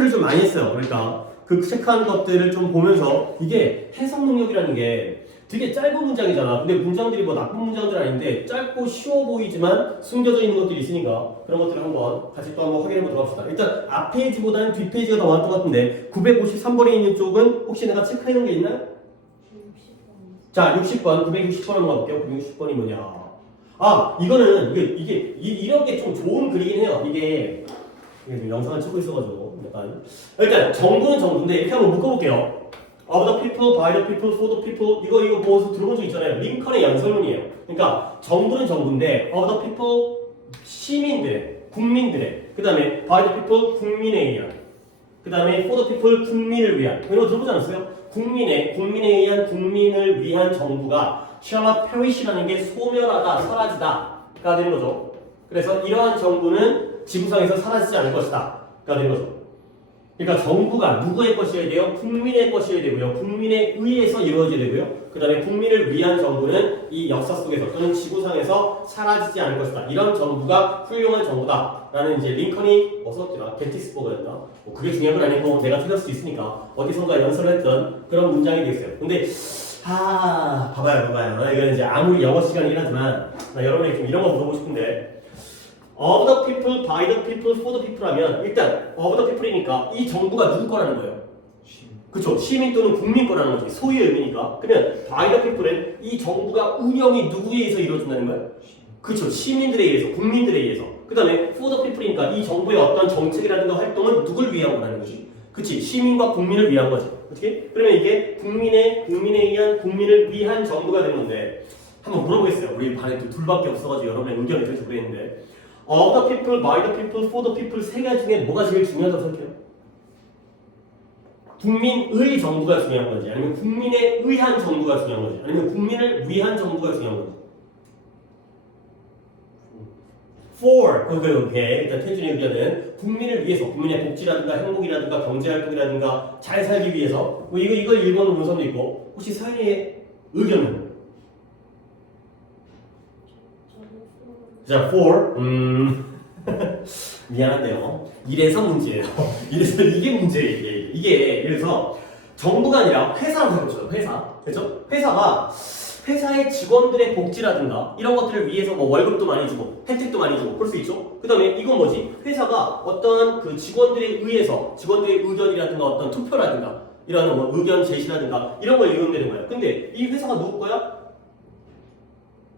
체크를 좀 많이 했어요. 그러니까 그 체크한 것들을 좀 보면서 이게 해석 능력이라는 게 되게 짧은 문장이잖아. 근데 문장들이 뭐 나쁜 문장들 아닌데 짧고 쉬워 보이지만 숨겨져 있는 것들이 있으니까 그런 것들을 한번 같이 또 한번 확인해 보도록 합시다. 일단 앞 페이지보다는 뒷 페이지가 더 많았던 것 같은데 953번에 있는 쪽은 혹시 내가 체크해 놓은 게 있나요? 60번. 자, 60번, 960번 한번 가볼게요. 960번이 뭐냐? 아, 이거는 이렇게 좀 좋은 글이긴 해요. 이게 지금 영상을 찍고 있어가지고 약간 일단 정부는 정부인데 이렇게 한번 묶어볼게요. Of the people, by the people, for the people 이거 뭐 들어본 적 있잖아요. 링컨의 연설문이에요. 그러니까 정부는 정부인데 of the people 시민들의 국민들의 그 다음에 by the people 국민에 의한 그 다음에 for the people 국민을 위한 이런 거 들어보지 않았어요? 국민에 의한 국민을 위한 정부가 shall not perish라는 게 소멸하다 사라지다가 되는 거죠. 그래서 이러한 정부는 지구상에서 사라지지 않을 것이다 가 되는 거죠. 그러니까 정부가 누구의 것이어야 돼요? 국민의 것이어야 되고요. 국민에 의해서 이루어져야 되고요. 그 다음에 국민을 위한 정부는 이 역사 속에서 또는 지구상에서 사라지지 않을 것이다. 이런 정부가 훌륭한 정부다. 라는 이제 링컨이 어서었더라 게티스버그였나? 뭐 그게 중요한 건 아니고 내가 틀릴 수도 있으니까 어디선가 연설을 했던 그런 문장이 되겠어요. 근데 봐봐요. 이건 이제 아무리 영어 시간이긴 하지만 나 여러분에게 좀 이런 거 물어보고 싶은데 of the people, by the people, for the people 하면 일단 of the people이니까 이 정부가 누구 거라는 거예요? 그쵸? 시민 또는 국민 거라는 거지. 소유의 의미니까. 그러면 by the people은 이 정부가 운영이 누구에 의해서 이루어진다는 거예요? 그쵸? 시민들에 의해서, 국민들에 의해서. 그 다음에 for the people이니까 이 정부의 어떤 정책이라든가 활동은 누굴 위한 거라는 거지. 그치? 시민과 국민을 위한 거지. 어떻게? 그러면 이게 국민에 의한 국민을 위한 정부가 되는 건데 한번 물어보겠어요. 우리 반에 또 둘밖에 없어가지고 여러분의 의견을 드려서 그랬는데 of the people, by the people, for the people 세 가지 중에 뭐가 제일 중요하다고 생각해요? 국민의 정부가 중요한 건지 아니면 국민에 의한 정부가 중요한 건지 아니면 국민을 위한 정부가 중요한 건지 for 오케이. 일단 텐준의 의견은 국민을 위해서 국민의 복지라든가 행복이라든가 경제활동이라든가 잘 살기 위해서 뭐 이거 1번으로 문선도 있고 혹시 사회의 의견은? 자, for 미안한데요. 이래서 문제예요. 이래서 이게 문제예요. 이게 그래서 정부가 아니라 회사라고 해보죠. 회사. 그렇죠? 회사의 직원들의 복지라든가 이런 것들을 위해서 뭐 월급도 많이 주고 혜택도 많이 주고 그럴 수 있죠. 그 다음에 이건 뭐지? 회사가 어떤 그 직원들에 의해서 직원들의 의견이라든가 어떤 투표라든가 이런 뭐 의견 제시라든가 이런 걸 이용되는 거야. 근데 이 회사가 누구 거야?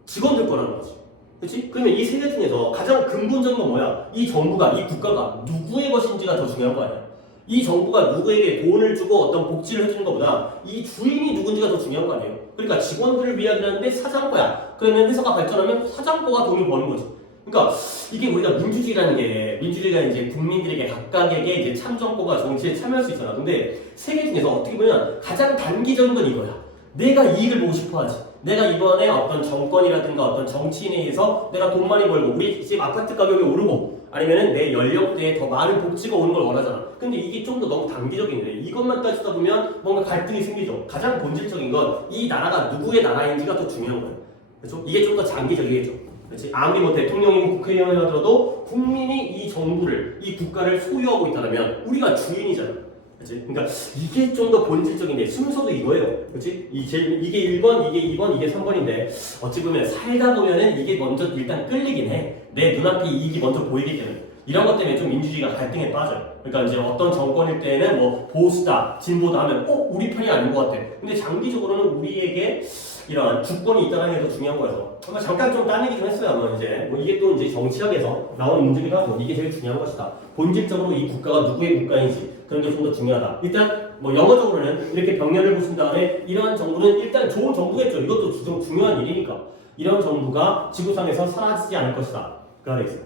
직원들 거라는 거지. 그렇지? 그러면 이 세 개 중에서 가장 근본적인 건 뭐야? 이 정부가, 이 국가가 누구의 것인지가 더 중요한 거 아니야? 이 정부가 누구에게 돈을 주고 어떤 복지를 해주는 것보다 이 주인이 누군지가 더 중요한 거 아니에요? 그러니까 직원들을 위하는데 사장거야. 그러면 회사가 발전하면 사장거가 돈을 버는 거지. 그러니까 이게 우리가 민주주의라는 게 민주주의가 이제 국민들에게 각각에게 이제 참정권과 정치에 참여할 수 있잖아. 근데 세 개 중에서 어떻게 보면 가장 단기적인 건 이거야. 내가 이익을 보고 싶어 하지. 내가 이번에 어떤 정권이라든가 어떤 정치인에 의해서 내가 돈 많이 벌고 우리 집 아파트 가격이 오르고 아니면은 내 연령대에 더 많은 복지가 오는 걸 원하잖아. 근데 이게 좀 더 너무 단기적인데 이것만 따지다 보면 뭔가 갈등이 생기죠. 가장 본질적인 건 이 나라가 누구의 나라인지가 더 중요한 거예요. 그렇죠? 이게 좀 더 장기적이겠죠. 그렇지? 아무리 뭐 대통령이고 국회의원이 하더라도 국민이 이 정부를 이 국가를 소유하고 있다면 우리가 주인이잖아. 그치? 그러니까 이게 좀 더 본질적인데 순서도 이거예요. 그렇지? 이게 1번, 이게 2번, 이게 3번인데 어찌 보면 살다 보면은 이게 먼저 일단 끌리긴 해. 내 눈앞에 이익이 먼저 보이기 때문에. 이런 것 때문에 좀 민주주의가 갈등에 빠져요. 그러니까 이제 어떤 정권일 때는 뭐 보수다, 진보다 하면 우리 편이 아닌 것 같아. 근데 장기적으로는 우리에게 이런 주권이 있다는 게 더 중요한 거여서 아마 잠깐 좀 딴 얘기 좀 했어요. 뭐 이제 뭐 이게 또 이제 정치학에서 나오는 문제기도 하고 이게 제일 중요한 것이다. 본질적으로 이 국가가 누구의 국가인지 그런 게 좀 더 중요하다. 일단 뭐 영어적으로는 이렇게 병렬을 보신 다음에 이러한 정부는 일단 좋은 정부겠죠. 이것도 좀 중요한 일이니까 이런 정부가 지구상에서 사라지지 않을 것이다. 그 아래 있어요.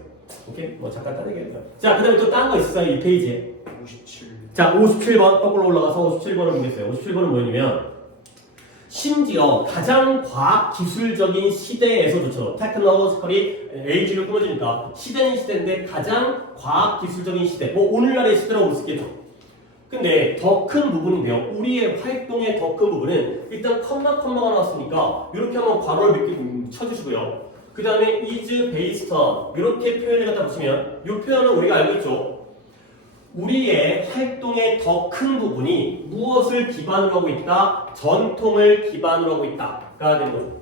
오케이? 뭐 잠깐 딴 얘기 할게요. 자, 그 다음에 또 딴 거 있었어요. 이 페이지에 57. 자, 57번 거꾸로 올라가서 57번을 보겠어요. 57번은 뭐냐면 심지어 가장 과학 기술적인 시대에서조차 테크놀로지컬이 에이지를 꾸며주니까 시대는 시대인데 가장 과학 기술적인 시대 뭐 오늘날의 시대라고 볼 수 있겠죠. 근데 더 큰 부분인데요. 우리의 활동의 더 큰 부분은 일단 컴마가 나왔으니까 이렇게 한번 괄호를 몇 개 쳐주시고요. 그 다음에 is based on 이렇게 표현을 갖다 붙이면 이 표현은 우리가 알고 있죠. 우리의 활동의 더 큰 부분이 무엇을 기반으로 하고 있다? 전통을 기반으로 하고 있다가 되는 거죠.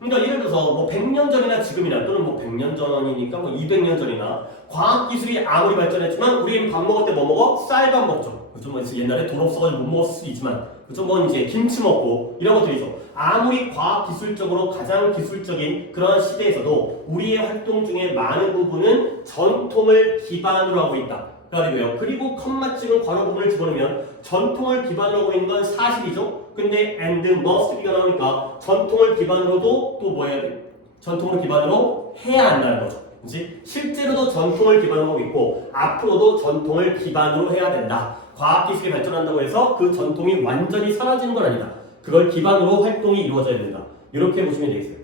그러니까 예를 들어서 뭐 100년 전이나 지금이나 또는 뭐 100년 전이니까 뭐 200년 전이나 과학기술이 아무리 발전했지만 우리는 밥 먹을 때 뭐 먹어? 쌀밥 먹죠. 그죠? 뭐 옛날에 돈 없어가지고 못 먹었을 수도 있지만 그죠? 뭐 이제 김치 먹고 이런 것들이죠. 아무리 과학기술적으로 가장 기술적인 그런 시대에서도 우리의 활동 중에 많은 부분은 전통을 기반으로 하고 있다. 그리고요. 그리고 컴마 찍은 괄호 부분을 집어넣으면 전통을 기반으로 하고 있는 건 사실이죠. 근데 and must가 나오니까 전통을 기반으로도 또 뭐 해야 돼? 전통을 기반으로 해야 한다는 거죠. 그치? 실제로도 전통을 기반으로 하고 있고 앞으로도 전통을 기반으로 해야 된다. 과학기술이 발전한다고 해서 그 전통이 완전히 사라지는 건 아니다. 그걸 기반으로 활동이 이루어져야 된다. 이렇게 보시면 되겠어요.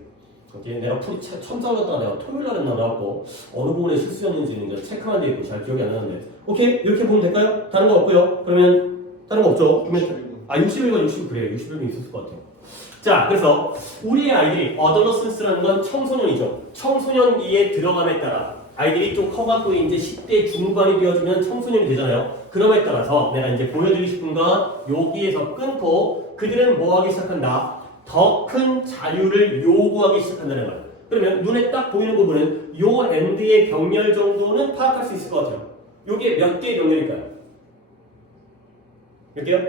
오케이, 내가 풀이 첨삭했다가 내가 토요일 날에 나왔고 어느 부분에 실수였는지는 이제 체크만 돼 있고 잘 기억이 안 나는데 오케이 이렇게 보면 될까요? 다른 거 없고요. 그러면 다른 거 없죠? 그러면 61번 60 그래요. 61번 있었을 것 같아요. 자, 그래서 우리의 아이들이 어덜러센스라는 건 청소년이죠. 청소년기에 들어감에 따라 아이들이 좀 커갖고 이제 10대 중반이 되어주면 청소년이 되잖아요. 그럼에 따라서 내가 이제 보여드리고 싶은 건 여기에서 끊고 그들은 뭐 하기 시작한다? 더 큰 자유를 요구하기 시작한다는 거예요. 그러면 눈에 딱 보이는 부분은 요 엔드의 병렬 정도는 파악할 수 있을 것 같아요. 요게 몇 개의 병렬일까요? 몇 개요?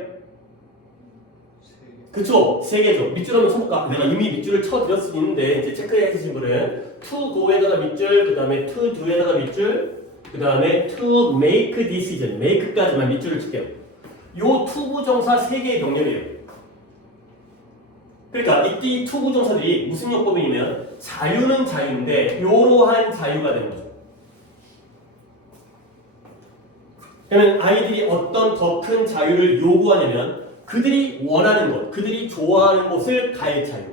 그쵸? 3개죠. 밑줄 한번 쳐볼까? 내가 이미 밑줄을 쳐드렸을 수 있는데 이제 체크해 주신 분은 to go에다가 밑줄, 그 다음에 to do에다가 밑줄, 그 다음에 to make decision, make까지만 밑줄을 칠게요. 요 to 부정사 3개의 병렬이에요. 그러니까 이때 이 to 부정사들이 무슨 요법이냐면 자유는 자유인데 요러한 자유가 되는 거죠. 그러면 아이들이 어떤 더 큰 자유를 요구하냐면 그들이 원하는 것, 그들이 좋아하는 것을 갈 자유.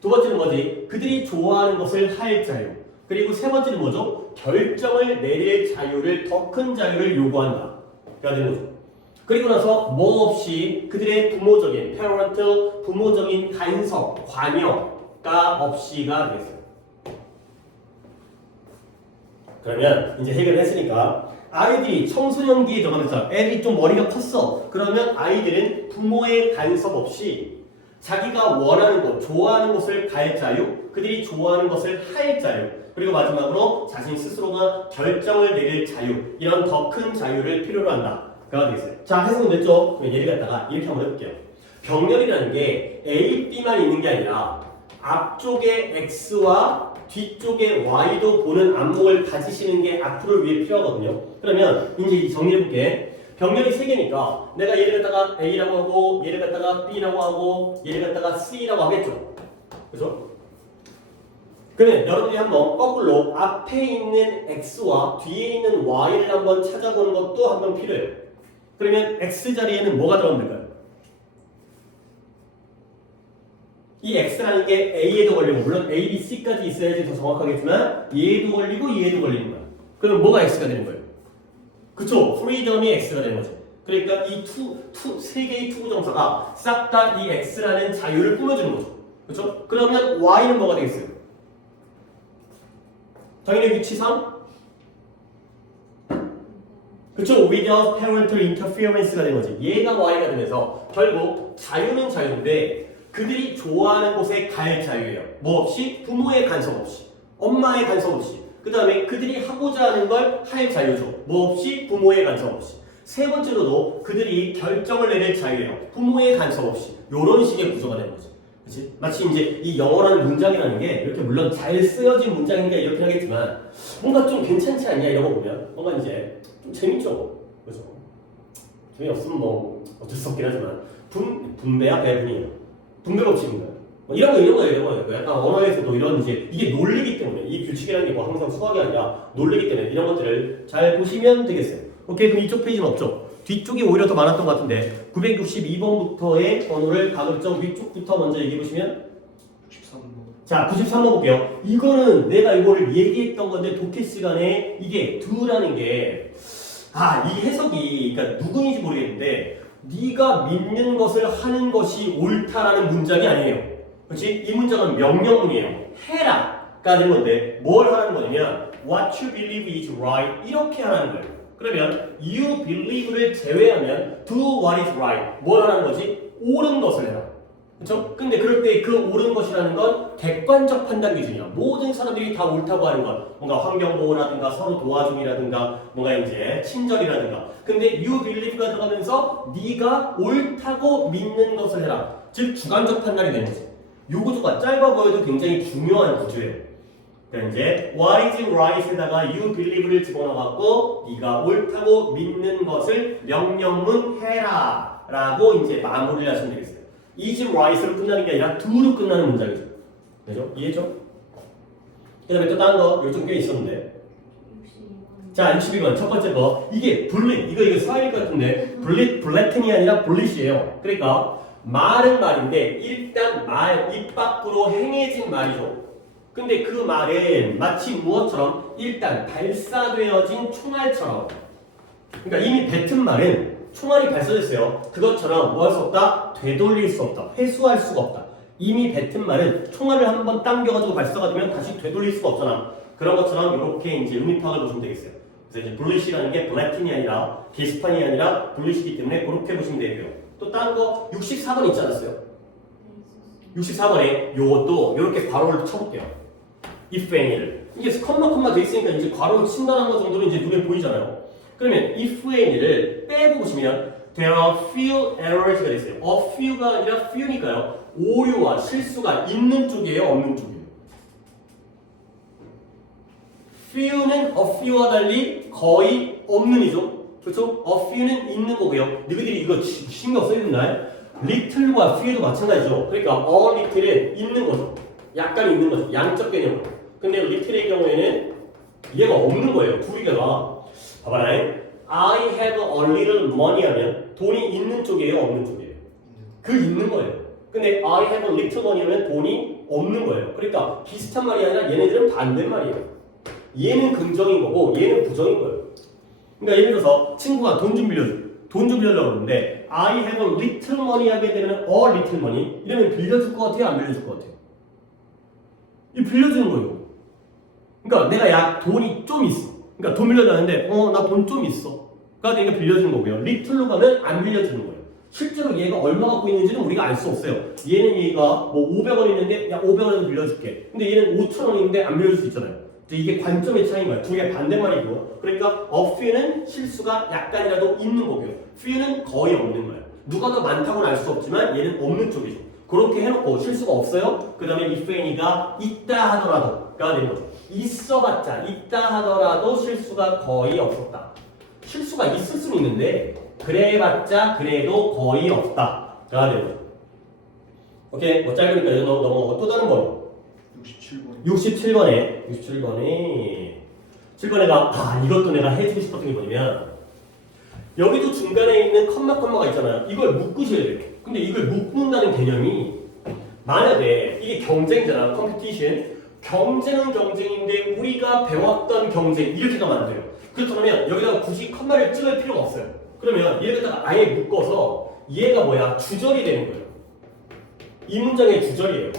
두 번째는 뭐지? 그들이 좋아하는 것을 할 자유. 그리고 세 번째는 뭐죠? 결정을 내릴 자유를 더 큰 자유를 요구한다. 가 되는 거죠. 그리고 나서 뭐 없이 그들의 부모적인 parental 부모적인 간섭, 관여가 없이가 되겠어요. 그러면 이제 해결을 했으니까 아이들이 청소년기에 들어가면서 애들이 좀 머리가 컸어. 그러면 아이들은 부모의 간섭 없이 자기가 원하는 것, 좋아하는 것을 갈 자유, 그들이 좋아하는 것을 할 자유, 그리고 마지막으로 자신 스스로가 결정을 내릴 자유, 이런 더 큰 자유를 필요로 한다. 가 되겠어요. 자, 해석은 됐죠? 그럼 예를 갖다가 이렇게 한번 해볼게요. 병렬이라는 게 A, B만 있는 게 아니라 앞쪽에 X와 뒤쪽에 Y도 보는 안목을 가지시는 게 앞으로를 위해 필요하거든요. 그러면 이제 정리해볼게. 병렬이 3개니까 내가 얘를 갖다가 A라고 하고 얘를 갖다가 B라고 하고 얘를 갖다가 C라고 하겠죠. 그죠? 그러면 여러분들이 한번 거꾸로 앞에 있는 X와 뒤에 있는 Y를 한번 찾아보는 것도 한번 필요해요. 그러면 X 자리에는 뭐가 들어가면 될까요? 이 X라는 게 A에도 걸리고 물론 A, B, C까지 있어야지 더 정확하겠지만 얘도 걸리고 얘도 걸리는 거야. 그럼 뭐가 X가 되는 거예요? 그쵸? 프리덤이 X가 되는 거죠. 그러니까 이 세 개의 투부정사가 싹 다 이 X라는 자유를 뿜어주는 거죠. 그쵸? 그러면 Y는 뭐가 되겠어요? 당연히 위치상 그쵸? without parental interference가 되는 거지. 얘가 Y가 되면서 결국 자유는 자유인데 그들이 좋아하는 곳에 갈 자유예요. 뭐 없이? 부모의 간섭 없이. 엄마의 간섭 없이. 그 다음에 그들이 하고자 하는 걸 할 자유죠. 뭐 없이? 부모의 간섭 없이. 세 번째로도 그들이 결정을 내릴 자유예요. 부모의 간섭 없이. 요런 식의 구조가 되는 거지. 그치? 마치 이제 이 영어라는 문장이라는 게 이렇게 물론 잘 쓰여진 문장이니까 이렇게 하겠지만 뭔가 좀 괜찮지 않냐 이런 거 보면 뭔가 이제 좀 재밌죠. 그죠? 재미없으면 뭐 어쩔 수 없긴 하지만 분배야 배분이에요. 분배 법칙인가요? 뭐 이런 거 약간 언어에서도 이런 이제 이게 논리기 때문에 이 규칙이라는 게 뭐 항상 수학이 아니라 논리기 때문에 이런 것들을 잘 보시면 되겠어요. 오케이, 그럼 이쪽 페이지는 없죠? 뒤쪽이 오히려 더 많았던 것 같은데 962번부터의 번호를 가급적 위쪽부터 먼저 얘기해 보시면 93번. 자, 93번 볼게요. 이거는 내가 이거를 얘기했던 건데 독해 시간에 이게 do라는 게 이 해석이 그러니까 누구인지 모르겠는데 네가 믿는 것을 하는 것이 옳다라는 문장이 아니에요. 그렇지? 이 문장은 명령문이에요. 해라가 되는 건데 뭘 하라는 거냐면 what you believe is right 이렇게 하라는 거예요. 그러면 you believe를 제외하면 do what is right. 뭘 하라는 거지? 옳은 것을 해라. 그렇죠? 근데 그럴 때 그 옳은 것이라는 건 객관적 판단 기준이야. 모든 사람들이 다 옳다고 하는 건 뭔가 환경 보호라든가 서로 도와줌이라든가 뭔가 이제 친절이라든가. 근데 you believe가 들어가면서 네가 옳다고 믿는 것을 해라. 즉 주관적 판단이 되는 거지. 요 구조가 짧아 보여도 굉장히 중요한 구조예요. 그러니까 이제 what is right에다가 you believe를 집어넣어갖고 네가 옳다고 믿는 것을 명령문 해라 라고 이제 마무리를 하시면 되겠어요. is right으로 끝나는 게 아니라 do로 끝나는 문장이죠. 그죠? 이해죠? 그 다음에 또 다른 거 요즘 꽤 있었는데 62번. 자 62번 첫 번째 거 이게 블릿 이거 수학일 것 같은데 블렛이 아니라 블릿이에요. 그러니까 말은 말인데 일단 말 입 밖으로 행해진 말이죠. 근데 그 말은 마치 무엇처럼 일단 발사되어진 총알처럼 그러니까 이미 뱉은 말은 총알이 발사됐어요. 그것처럼 뭐 할 수 없다? 되돌릴 수 없다. 회수할 수가 없다. 이미 뱉은 말은 총알을 한번 당겨가지고 발사가 되면 다시 되돌릴 수가 없잖아. 그런 것처럼 이렇게 이제 의미 파악을 보시면 되겠어요. 그래서 이제 블릿이라는 게 블래틴이 아니라 게시판이 아니라 블릿이기 때문에 그렇게 보시면 되고요. 또 다른 거 64번 있지 않았어요? 64번에 요것도 이렇게 괄호를 쳐볼게요. if any를 이게 컴마 돼 있으니까 이제 괄호 친다는 거 정도는 이제 눈에 보이잖아요. 그러면 if any를 빼고 보시면 there are few errors가 있어요. a few가 아니라 few니까요. 오류와 실수가 있는 쪽이에요, 없는 쪽이에요. few는 a few와 달리 거의 없는 이죠. 그렇죠? a few는 있는 거고요. 너희들이 이거 신경 써야 된다. little과 few도 마찬가지죠. 그러니까 a little은 있는 거죠. 약간 있는 거죠. 양적 개념으로. 근데 little의 경우에는 얘가 없는 거예요. 두 개가. 봐봐라. I have a little money 하면 돈이 있는 쪽이에요, 없는 쪽이에요? 그 있는 거예요. 근데 I have a little money 하면 돈이 없는 거예요. 그러니까 비슷한 말이 아니라 얘네들은 반대말이에요. 얘는 긍정인 거고 얘는 부정인 거예요. 그러니까 예를 들어서 친구가 돈 좀 빌려주려고 그러는데 I have a little money 하게 되면 a little money 이러면 빌려줄 것 같아요, 안 빌려줄 것 같아요? 이 빌려주는 거예요. 그러니까 내가 돈이 좀 있어. 그러니까 돈 빌려주는데 나 돈 좀 있어. 그러니까 내가 빌려주는 거고요. 리틀로 가면 안 빌려주는 거예요. 실제로 얘가 얼마 갖고 있는지는 우리가 알 수 없어요. 얘가 뭐 500원 있는데 야 500원에도 빌려줄게. 근데 얘는 5,000원 있는데 안 빌려줄 수 있잖아요. 이게 관점의 차이인 거예요. 두 개 반대말이고. 그러니까 a few는 실수가 약간이라도 있는 거고요. few는 거의 없는 거예요. 누가 더 많다고는 알 수 없지만 얘는 없는 쪽이죠. 그렇게 해놓고 실수가 없어요. 그 다음에 if any가 있다 하더라도가 되는 거죠. 있어봤자 있다 하더라도 실수가 거의 없었다. 실수가 있을 수는 있는데 그래봤자 그래도 거의 없다가 되는 거죠. 오케이? 뭐 짧으니까 이거 넘어가고 또 다른 번 67번에 7번에가 이것도 내가 해주고 싶었던 게 뭐냐면 여기도 중간에 있는 컴마가 있잖아요. 이걸 묶으셔야 돼요. 근데 이걸 묶는다는 개념이 만약에 이게 경쟁이잖아. 컴피티션. 경쟁은 경쟁인데 우리가 배웠던 경쟁 이렇게 가면 안 돼요. 그렇다면 여기다가 굳이 컴마를 찍을 필요가 없어요. 그러면 얘를 갖다가 아예 묶어서 얘가 뭐야? 주절이 되는 거예요. 이 문장의 주절이에요.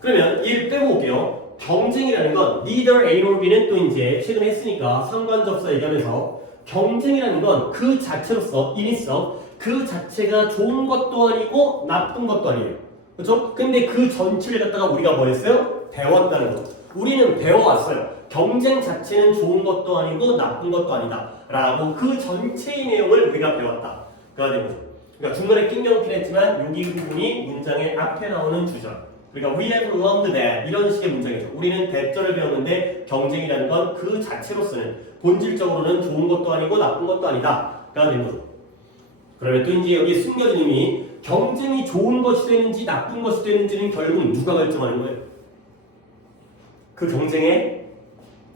그러면 얘를 빼고 올게요. 경쟁이라는 건 neither A nor B는 또 이제 최근에 했으니까 상관접사 얘기하면서 경쟁이라는 건 그 자체로서 인이서 그 자체가 좋은 것도 아니고 나쁜 것도 아니에요. 그렇죠? 근데 그 전체를 갖다가 우리가 뭐 했어요? 배웠다는 거. 우리는 배워왔어요. 경쟁 자체는 좋은 것도 아니고 나쁜 것도 아니다. 라고 그 전체의 내용을 우리가 배웠다. 그가 되는 거죠. 그러니까 중간에 낑겨놓긴 했지만 여기 부분이 문장의 앞에 나오는 주절. 그러니까 we have learned that 이런 식의 문장이죠. 우리는 대절을 배웠는데 경쟁이라는 건 그 자체로서는 본질적으로는 좋은 것도 아니고 나쁜 것도 아니다가 되는 거죠. 그러면 또 이제 여기 숨겨진 의미 경쟁이 좋은 것이 되는지 나쁜 것이 되는지는 결국 누가 결정하는 거예요? 그 경쟁에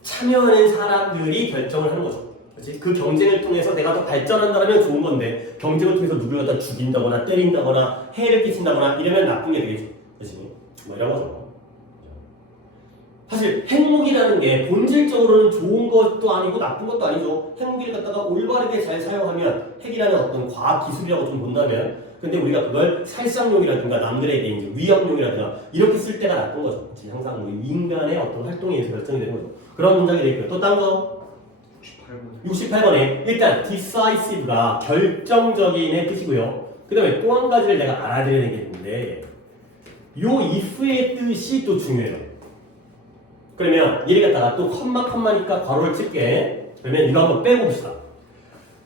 참여하는 사람들이 결정을 하는 거죠. 그렇지? 그 경쟁을 통해서 내가 더 발전한다면 좋은 건데 경쟁을 통해서 누구를 갖다 죽인다거나 때린다거나 해를 끼친다거나 이러면 나쁜 게 되겠죠. 그렇지? 뭐 이런 거죠. 사실 핵무기라는 게 본질적으로는 좋은 것도 아니고 나쁜 것도 아니죠. 핵무기를 갖다가 올바르게 잘 사용하면 핵이라는 어떤 과학 기술이라고 좀 본다면 근데 우리가 그걸 살상용이라든가 남들에게 이제 위협용이라든가 이렇게 쓸 때가 나쁜 거죠. 항상 우리 인간의 어떤 활동에 의해서 결정이 되는 거죠. 그런 문장이 되겠고요. 또 다른 거? 68번 68번에 일단 decisive가 결정적인의 뜻이고요. 그 다음에 또 한 가지를 내가 알아들여야 되겠는데 요 if의 뜻이 또 중요해요. 그러면 얘를 갖다가 또 컴마니까 괄호를 칠게. 그러면 이거 한번 빼봅시다.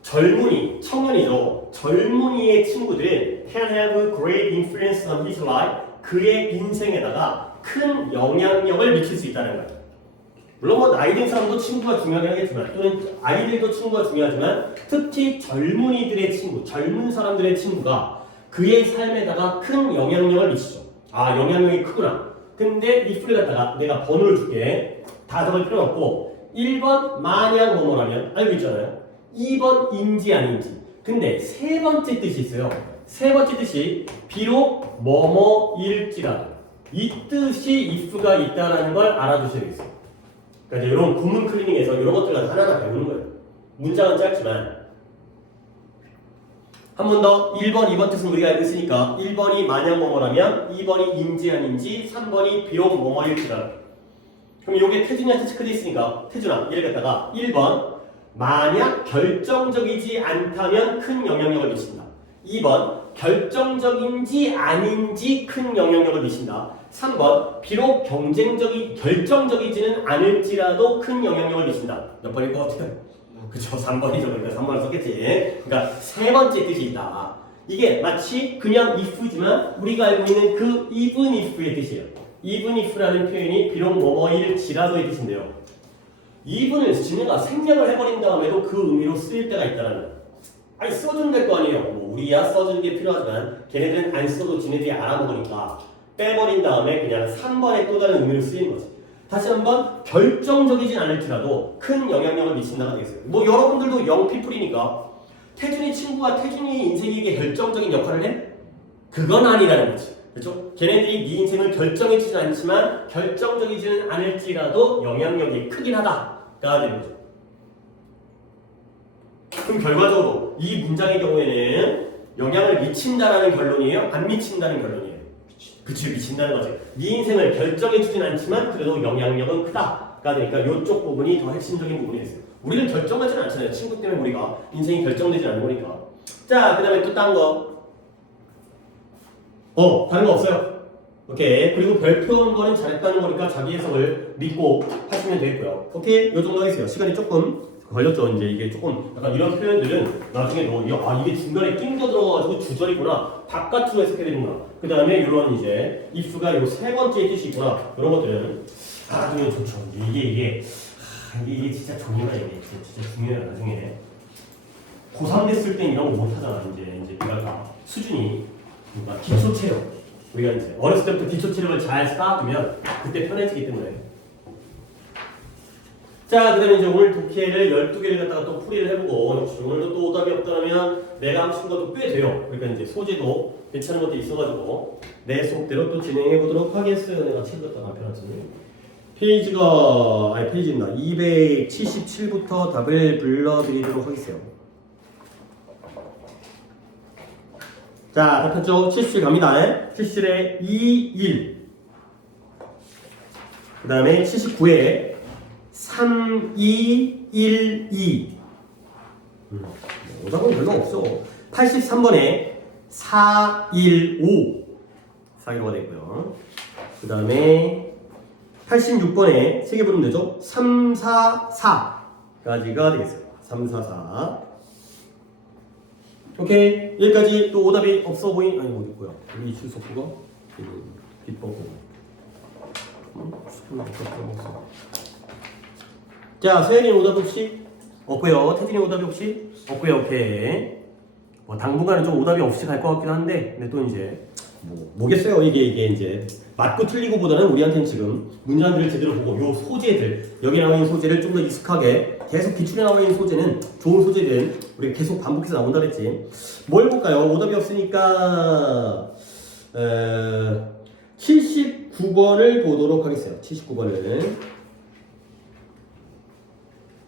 젊은이, 청년이죠. 젊은이의 친구들은 can have great influence on his life. 그의 인생에다가 큰 영향력을 미칠 수 있다는 거예요. 물론 뭐 나이 든 사람도 친구가 중요하긴 하겠지만 또는 아이들도 친구가 중요하지만 특히 젊은이들의 친구, 젊은 사람들의 친구가 그의 삶에다가 큰 영향력을 미치죠. 아, 영향력이 크구나. 근데 이 풀을 갖다가 내가 번호를 줄게. 다 적을 필요 없고 1번 만약 뭐뭐라면 알고 있잖아요. 2번 인지 아닌지. 근데 세 번째 뜻이 있어요. 세 번째 뜻이 비록 뭐뭐일지라도 이 뜻이 if가 있다는 걸 알아두셔야 되겠어요. 그러니까 이런 구문 클리닝에서 이런 것들을 하나하나 배우는 거예요. 문장은 짧지만 한 번 더 1번, 2번 뜻은 우리가 알고 있으니까 1번이 만약 뭐뭐라면 2번이 인지 아닌지 3번이 비록 뭐뭐일지라도. 그럼 이게 태준이한테 체크되어 있으니까 태준아 얘를 갖다가 1번 만약 결정적이지 않다면 큰 영향력을 미친다. 2번 결정적인지 아닌지 큰 영향력을 미친다. 3번 비록 결정적이지는 않을지라도 큰 영향력을 미친다. 몇 번일 것 같아요? 그쵸, 3번이죠. 그러니까 3번을 썼겠지. 그러니까 세 번째 뜻이 있다. 이게 마치 그냥 if지만 우리가 알고 있는 그 even if의 뜻이에요. even if라는 표현이 비록 뭐뭐일지라도의 뜻인데요. even을 지네가 생략을 해버린 다음에도 그 의미로 쓰일 때가 있다는 거예요. 아니 써주면 될 거 아니에요. 뭐 우리야 써주는 게 필요하지만 걔네들은 안 써도 지네들이 알아먹으니까 빼버린 다음에 그냥 3번에 또 다른 의미로 쓰이는 거지. 다시 한번 결정적이진 않을지라도 큰 영향력을 미친다가 되겠어요. 뭐 여러분들도 영피플이니까 태준이 친구가 태준이 인생에게 결정적인 역할을 해? 그건 아니라는 거지. 그렇죠? 걔네들이 네 인생을 결정해주진 않지만 결정적이지는 않을지라도 영향력이 크긴 하다가 되는 거죠. 그럼 결과적으로 이 문장의 경우에는 영향을 미친다라는 결론이에요? 안 미친다는 결론이에요? 그치, 미친다는 거지. 네 인생을 결정해주진 않지만 그래도 영향력은 크다가 되니까 이쪽 부분이 더 핵심적인 부분이 됐어요. 우리는 결정하지는 않잖아요. 친구 때문에 우리가 인생이 결정되지 않는 거니까. 자, 그 다음에 또 딴 거. 다른 거 없어요? 오케이. 그리고 별표 한 거는 잘했다는 거니까 자기 해석을 믿고 하시면 되겠고요. 오케이. 요 정도 하겠어요. 시간이 조금 걸렸죠. 이제 이게 조금 약간 이런 표현들은 나중에 이게 중간에 낑겨 들어가가지고 주절이구나. 바깥으로 해석해야 되는구나. 그 다음에 이런 이제 if가 요 세 번째 뜻이 있구나. 이런 것들은 나중에 좋죠. 이게 진짜 중요해. 이게 진짜 중요해. 나중에 고3 됐을 땐 이런 거 못하잖아. 이제 우리가 다 수준이 그러니까 기초 체력. 우리가 이제 어렸을 때부터 기초 체력을 잘 쌓아두면 그때 편해지기 때문에. 자, 그 다음에 이제 오늘 독해를 12개를 갖다가 또 풀이를 해보고, 역시 오늘도 또 오답이 없다면 내가 합친 것도 꽤 돼요. 그러니까 이제 소재도 괜찮은 것도 있어가지고, 내 수업대로 또 진행해보도록 하겠어요. 내가 책 갖다가 앞에놨지. 페이지입니다. 277부터 답을 불러드리도록 하겠어요. 자, 답 폈죠? 77 갑니다. 77에 2, 1. 그 다음에 79에 3, 2, 1, 2. 오답은 별로 없어. 83번에 4, 1, 5. 4, 1, 5가 되고요. 그 다음에 86번에 3개 부르면 되죠? 3, 4, 4까지가 되겠어요. 3, 4, 4. 오케이. 여기까지 또 오답이 없어 보인, 아니, 어디 있고요. 여기 출석부가 빗버고. 자, 서현이 오답 혹시? 없고요. 태진이 오답이 혹시? 없고요. 오케이. 뭐 당분간은 좀 오답이 없이 갈 것 같긴 한데, 근데 또 이제 뭐겠어요. 이게 이제 맞고 틀리고보다는 우리한테는 지금 문장들을 제대로 보고 요 소재들, 여기 나와 있는 소재를 좀 더 익숙하게 계속 기출에 나와 있는 소재는 좋은 소재들 우리가 계속 반복해서 나온다 그랬지. 뭘 볼까요? 오답이 없으니까 79번을 보도록 하겠어요. 79번을.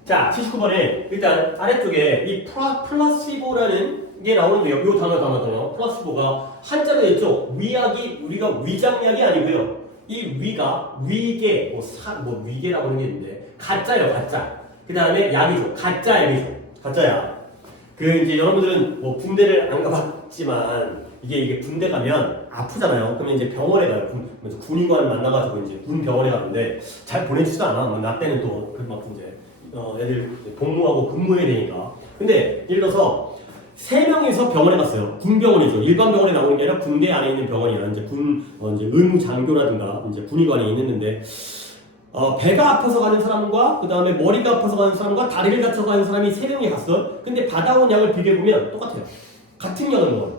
자, 79번에 일단 아래쪽에 이 플라시보라는 게 나오는데요. 이 단어. 플라시보가 한자로 했죠. 위약이 우리가 위장약이 아니고요. 이 위가 위계, 위계라고 하는 게 있는데 가짜예요, 가짜. 그 다음에 약이죠. 가짜 약이죠. 가짜 약. 그 이제 여러분들은 뭐 군대를 안 가봤지만 이게 군대 가면 아프잖아요. 그러면 이제 병원에 가요. 군의관 만나가지고 이제 군 병원에 가는데 잘 보내주지도 않아. 나 때는 또 막 이제 애들 복무하고 근무해야 되니까. 근데 예를 들어서 3명이서 병원에 갔어요. 군병원이죠. 일반 병원에 나오는 게 아니라 군대 안에 있는 병원이야. 이제 이제 의무장교라든가 이제 군의관이 있는데 배가 아파서 가는 사람과 그 다음에 머리가 아파서 가는 사람과 다리를 다쳐서 가는 사람이 3명이 갔어. 근데 받아온 약을 비교해보면 똑같아요. 같은 약을 먹어요.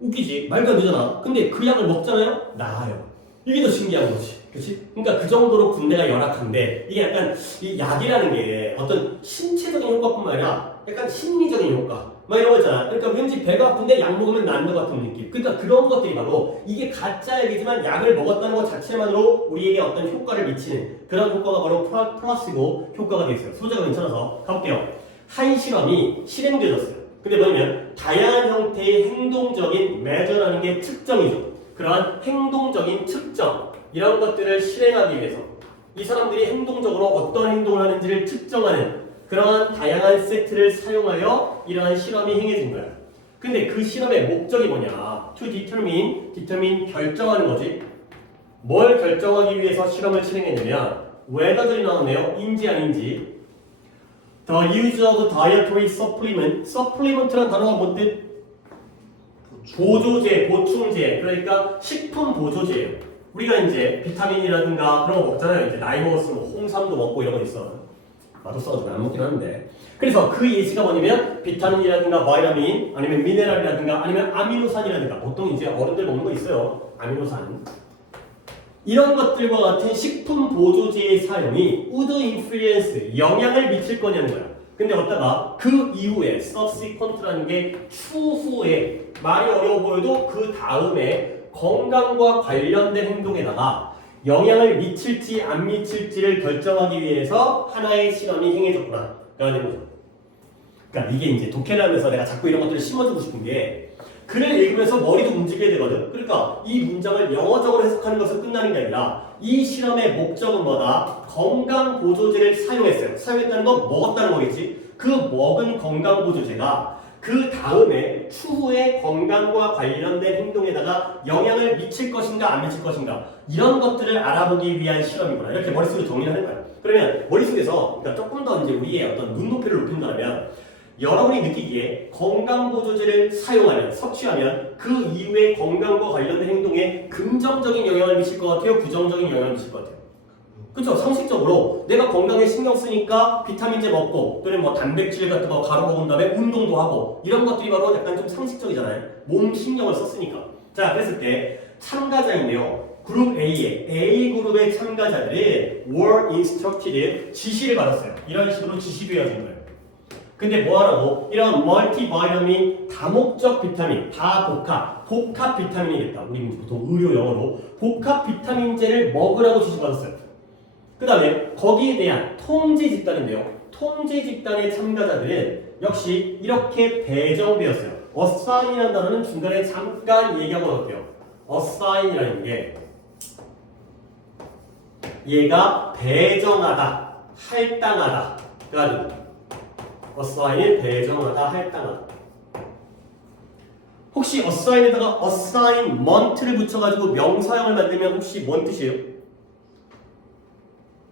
웃기지? 말도 안 되잖아. 근데 그 약을 먹잖아요? 나아요. 이게 더 신기한 거지. 그치? 그러니까 그 정도로 군대가 열악한데 이게 약간 이 약이라는 게 어떤 신체적인 효과뿐만 아니라 약간 심리적인 효과 막 이런 거 있잖아. 그러니까 왠지 배가 아픈데 약 먹으면 낫는 것 같은 느낌. 그러니까 그런 것들이 바로 이게 가짜 약이지만 약을 먹었다는 것 자체만으로 우리에게 어떤 효과를 미치는 그런 효과가 바로 플라시보 효과가 되어 있어요. 소재가 괜찮아서 가볼게요. 한 실험이 실행되었어요. 근데 뭐냐면 다양한 형태의 행동적인 매저라는 게 측정이죠. 그러한 행동적인 측정 이런 것들을 실행하기 위해서 이 사람들이 행동적으로 어떤 행동을 하는지를 측정하는 그러한 다양한 세트를 사용하여 이러한 실험이 행해진 거야. 근데 그 실험의 목적이 뭐냐? To determine 결정하는 거지. 뭘 결정하기 위해서 실험을 실행했냐면 whether들이 나왔네요. 인지 아닌지. The use of dietary supplement라는 단어가 뭔 뜻? 보조제, 보충제, 그러니까 식품 보조제예요. 우리가 이제 비타민이라든가 그런 거 먹잖아요. 이제 나이 먹었으면 홍삼도 먹고 이런 거 있어. 나도 써가지고 안 먹긴 하는데. 그래서 그 예시가 뭐냐면 비타민이라든가 바이타민, 아니면 미네랄이라든가 아니면 아미노산이라든가 보통 이제 어른들 먹는 거 있어요. 아미노산. 이런 것들과 같은 식품 보조제의 사용이 would influence, 영향을 미칠 거냐는 거야. 근데 어디다가 그 이후에 subsequent라는 게 추후에 말이 어려워 보여도 그 다음에 건강과 관련된 행동에다가 영향을 미칠지 안 미칠지를 결정하기 위해서 하나의 실험이 행해졌구나. 라는 거죠. 그러니까 이게 이제 독해를 하면서 내가 자꾸 이런 것들을 심어주고 싶은 게 글을 읽으면서 머리도 움직여야 되거든. 그러니까 이 문장을 영어적으로 해석하는 것은 끝나는 게 아니라 이 실험의 목적은 뭐다? 건강 보조제를 사용했어요. 사용했다는 건 먹었다는 거겠지. 그 먹은 건강 보조제가 그 다음에 추후에 건강과 관련된 행동에다가 영향을 미칠 것인가 안 미칠 것인가 이런 것들을 알아보기 위한 실험이구나. 이렇게 머릿속에 정리를 하는 거야. 그러면 머릿속에서 그러니까 조금 더 이제 우리의 어떤 눈높이를 높인다면 여러분이 느끼기에 건강보조제를 사용하면, 섭취하면 그 이후에 건강과 관련된 행동에 긍정적인 영향을 미칠 것 같아요? 부정적인 영향을 미칠 것 같아요? 그렇죠? 상식적으로 내가 건강에 신경 쓰니까 비타민제 먹고 또는 뭐 단백질 같은 거 가루 먹은 다음에 운동도 하고 이런 것들이 바로 약간 좀 상식적이잖아요. 몸 신경을 썼으니까. 자, 그랬을 때 참가자인데요. 그룹 A의 A그룹의 참가자들이 were instructed, 지시를 받았어요. 이런 식으로 지시되어진 거예요. 근데 뭐하라고? 이런 멀티바이타민, 다목적 비타민, 복합 비타민이겠다. 우리 보통 의료 용어로 복합 비타민제를 먹으라고 지시받았어요. 그 다음에 거기에 대한 통제 집단인데요. 통제 집단의 참가자들은 역시 이렇게 배정되었어요. assign이라는 단어는 중간에 잠깐 얘기하고 갈게요. assign이라는 게 얘가 배정하다, 할당하다. 그러니까 assign을 배정하다, 할당하다. 혹시 assign에다가 assignment를 붙여가지고 명사형을 만들면 혹시 뭔 뜻이에요?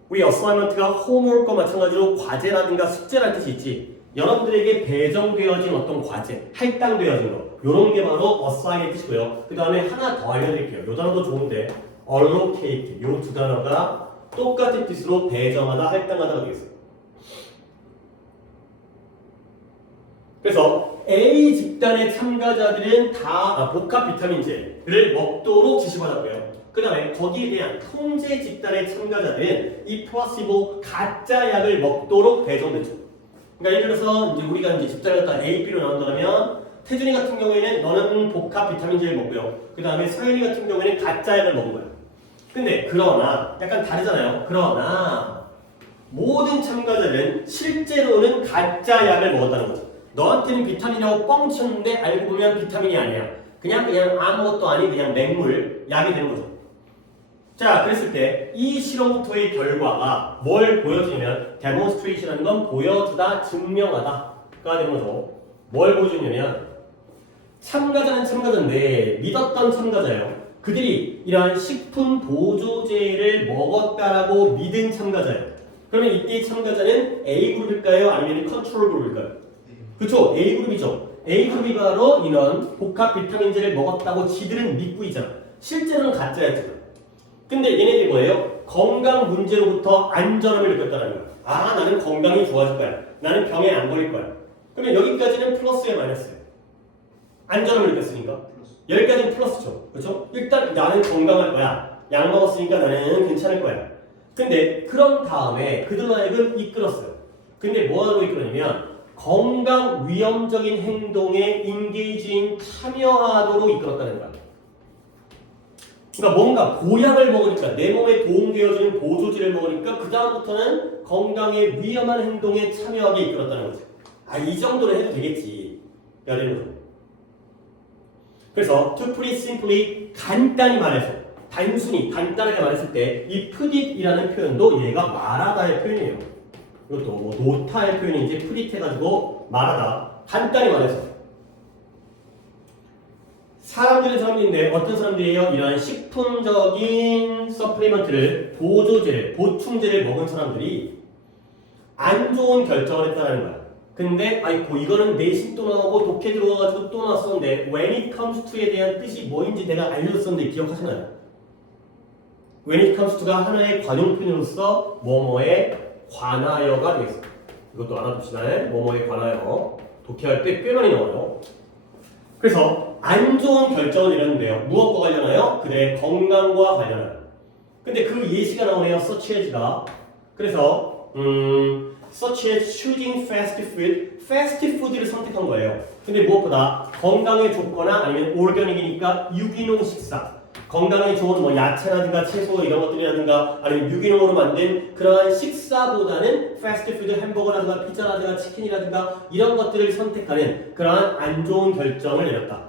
우리 assignment가 homework과 마찬가지로 과제라든가 숙제라는 뜻이 있지. 여러분들에게 배정되어진 어떤 과제, 할당되어진 거 이런 게 바로 assign의 뜻이고요. 그 다음에 하나 더 알려드릴게요. 이 단어도 좋은데 allocate, 이 두 단어가 똑같은 뜻으로 배정하다, 할당하다가 되겠어요. 그래서 A 집단의 참가자들은 다 복합 비타민제를 먹도록 지시받았고요. 그 다음에 거기에 대한 통제 집단의 참가자들은 이 플라시보 가짜 약을 먹도록 배정됐죠. 그러니까 예를 들어서 이제 우리가 이제 집단을 갖다 A, B로 나눈다면 태준이 같은 경우에는 너는 복합 비타민제를 먹고요. 그 다음에 서현이 같은 경우에는 가짜 약을 먹은 거예요. 근데 그러나 약간 다르잖아요. 그러나 모든 참가자들은 실제로는 가짜 약을 먹었다는 거죠. 너한테는 비타민이라고 뻥 쳤는데 알고 보면 비타민이 아니야. 그냥 아무것도 아닌 그냥 맹물, 약이 되는 거죠. 자, 그랬을 때 이 실험부터의 결과가 뭘 보여주냐면 demonstration이라는 건 보여주다, 증명하다가 되는 거죠. 뭘 보여주냐면 참가자는 참가자인데 믿었던 참가자예요. 그들이 이러한 식품 보조제를 먹었다라고 믿은 참가자예요. 그러면 이때 참가자는 A그룹일까요? 아니면 컨트롤 그룹일까요? 그쵸? A그룹이죠. A그룹이 바로 이런 복합 비타민제를 먹었다고 지들은 믿고 있잖아. 실제로는 가짜였잖아. 근데 얘네들이 뭐예요? 건강 문제로부터 안전함을 느꼈다는 거야. 아, 나는 건강이 좋아질 거야. 나는 병에 안 걸릴 거야. 그러면 여기까지는 플러스에 마이너스예요. 안전함을 느꼈으니까. 여기까지는 플러스죠. 그렇죠? 일단 나는 건강할 거야. 약 먹었으니까 나는 괜찮을 거야. 근데 그런 다음에 그들로 하여금 이끌었어요. 근데 뭐하러 이끌었냐면 건강 위험적인 행동에 인게이징 참여하도록 이끌었다는 거야. 그러니까 뭔가 보약을 먹으니까 내 몸에 도움되어주는 보조제를 먹으니까 그 다음부터는 건강에 위험한 행동에 참여하게 이끌었다는 거죠. 아, 이 정도로 해도 되겠지. 라는 거죠. 그래서 to put it simply 간단히 말해서 단순히 간단하게 말했을 때 이 put it이라는 표현도 얘가 말하다의 표현이에요. 이것도 뭐 노타의 표현인지 put it 해가지고 말하다. 간단히 말해서 사람들인데 어떤 사람들이에요? 이러한 식품적인 서플리먼트를 보조제를 보충제를 먹은 사람들이 안 좋은 결정을 했다는 거야. 근데 아이고 이거는 내신 또 나오고 독해 들어와가지고 또 나왔었는데 when it comes to에 대한 뜻이 뭐인지 내가 알려줬었는데 기억하시나요? when it comes to가 하나의 관용표현으로서 뭐뭐에 관하여가 되겠어. 이것도 알아둡시다. 뭐뭐에 관하여 독해할 때 꽤 많이 나와요. 그래서 안 좋은 결정을 내렸는데요. 무엇과 관련하여? 그들의 건강과 관련하여. 근데 그 예시가 나오네요. such as가. 그래서 such as choosing fast food, fast food를 선택한 거예요. 근데 무엇보다 건강에 좋거나 아니면 오르가닉이니까 유기농 식사, 건강에 좋은 뭐 야채라든가 채소 이런 것들이라든가 아니면 유기농으로 만든 그러한 식사보다는 패스트푸드 햄버거라든가 피자라든가 치킨이라든가 이런 것들을 선택하는 그러한 안 좋은 결정을 내렸다.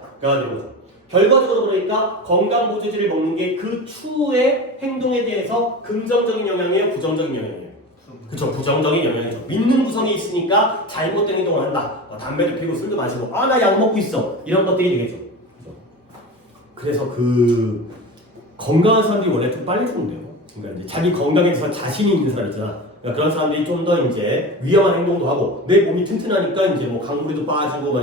결과적으로 그러니까 건강보조제를 먹는 게 그 추후의 행동에 대해서 긍정적인 영향이에요, 부정적인 영향이에요. 그쵸, 부정적인 영향이죠. 믿는 구성이 있으니까 잘못된 행동을 한다. 담배도 피우고 술도 마시고 아 나 약 먹고 있어 이런 것들이 되겠죠. 그래서 그 건강한 사람들이 원래 좀 빨리 죽는데요. 그러니까 이제 자기 건강에 대해서 자신이 있는 사람 있잖아. 그러니까 그런 사람들이 좀 더 이제 위험한 행동도 하고 내 몸이 튼튼하니까 이제 뭐 강구리도 빠지고 뭐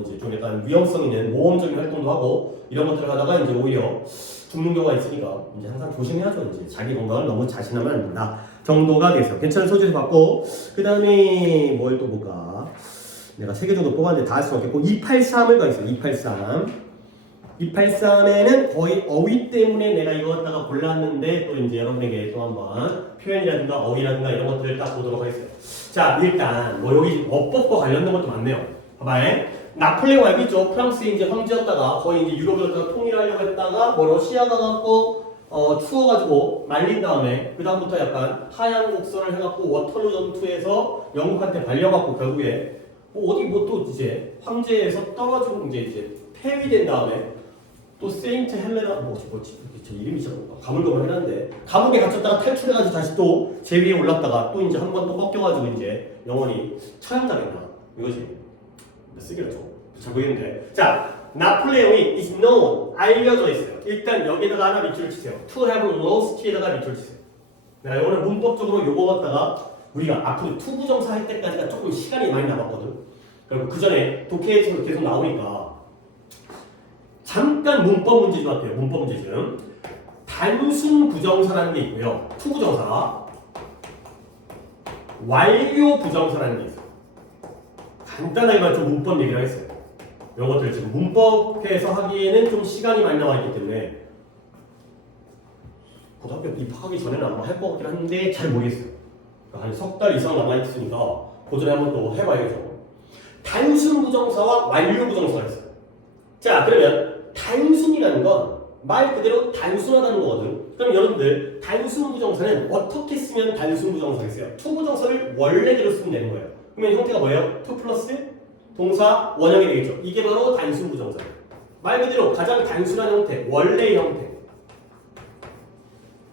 이제 좀 약간 위험성 있는 모험적인 활동도 하고 이런 것들을 하다가 이제 오히려 죽는 경우가 있으니까 이제 항상 조심해야죠. 이제 자기 건강을 너무 자신하면 안 된다 정도가 돼서 괜찮은 소지를 받고 그 다음에 뭘 또 볼까? 내가 3개 정도 뽑았는데 다 할 수 없겠고 283을 가겠어요. 283에는 거의 어휘 때문에 내가 이거 갖다가 골랐는데 또 이제 여러분에게 또 한번 표현이라든가 어휘라든가 이런 것들을 딱 보도록 하겠어요. 자, 일단 뭐 여기 어법과 관련된 것도 많네요. 봐봐요. 나폴레옹 알겠죠? 프랑스의 이제 황제였다가 거의 이제 유럽을 갖다가 통일하려고 했다가 뭐 러시아가 갖고 추워가지고 말린 다음에 그 다음부터 약간 하얀 곡선을 해갖고 워터루 전투에서 영국한테 발려갖고 결국에 어디 뭐 또 이제 황제에서 떨어지고 이제 폐위된 다음에 또 세인트 헬레나 저 이름이 좀 가물가물했는데 감옥에 갇혔다가 탈출해가지고 다시 또 제위에 올랐다가 또 이제 한 번 또 꺾여가지고 이제 영원히 처형당했다 이거지. 쓰기라죠. 잘 보이는데 자 나폴레옹이 is known 알려져 있어요. 일단 여기다가 하나 밑줄을 치세요. to have lost에다가 밑줄을 치세요. 내가 오늘 문법적으로 요거 갖다가 우리가 앞으로 투부정사 할 때까지가 조금 시간이 많이 남았거든. 그리고 그 전에 독해에서 계속 나오니까 잠깐 문법 문제 좀 할게요. 문법 문제 좀. 단순 부정사라는 게 있고요. 투부정사, 완료 부정사라는 게 있어요. 간단하게만 좀 문법 얘기를 하겠어요. 이런 것들 지금 문법에서 하기에는 좀 시간이 많이 나와 있기 때문에 고등학교 입학하기 전에는 아마 할 것 같긴 한데 잘 모르겠어요. 한 석 달 이상 남아있으니까 그 전에 한번 또 해봐야겠죠. 단순 부정사와 완료 부정사가 있어요. 자, 그러면 단순이라는 건 말 그대로 단순하다는 거거든. 그럼 여러분들 단순 부정사는 어떻게 쓰면 단순 부정사겠어요? 투 부정사를 원래대로 쓰면 되는 거예요. 그러면 형태가 뭐예요? 투 플러스 동사 원형이 되겠죠. 이게 바로 단순 부정사예요. 말 그대로 가장 단순한 형태, 원래의 형태.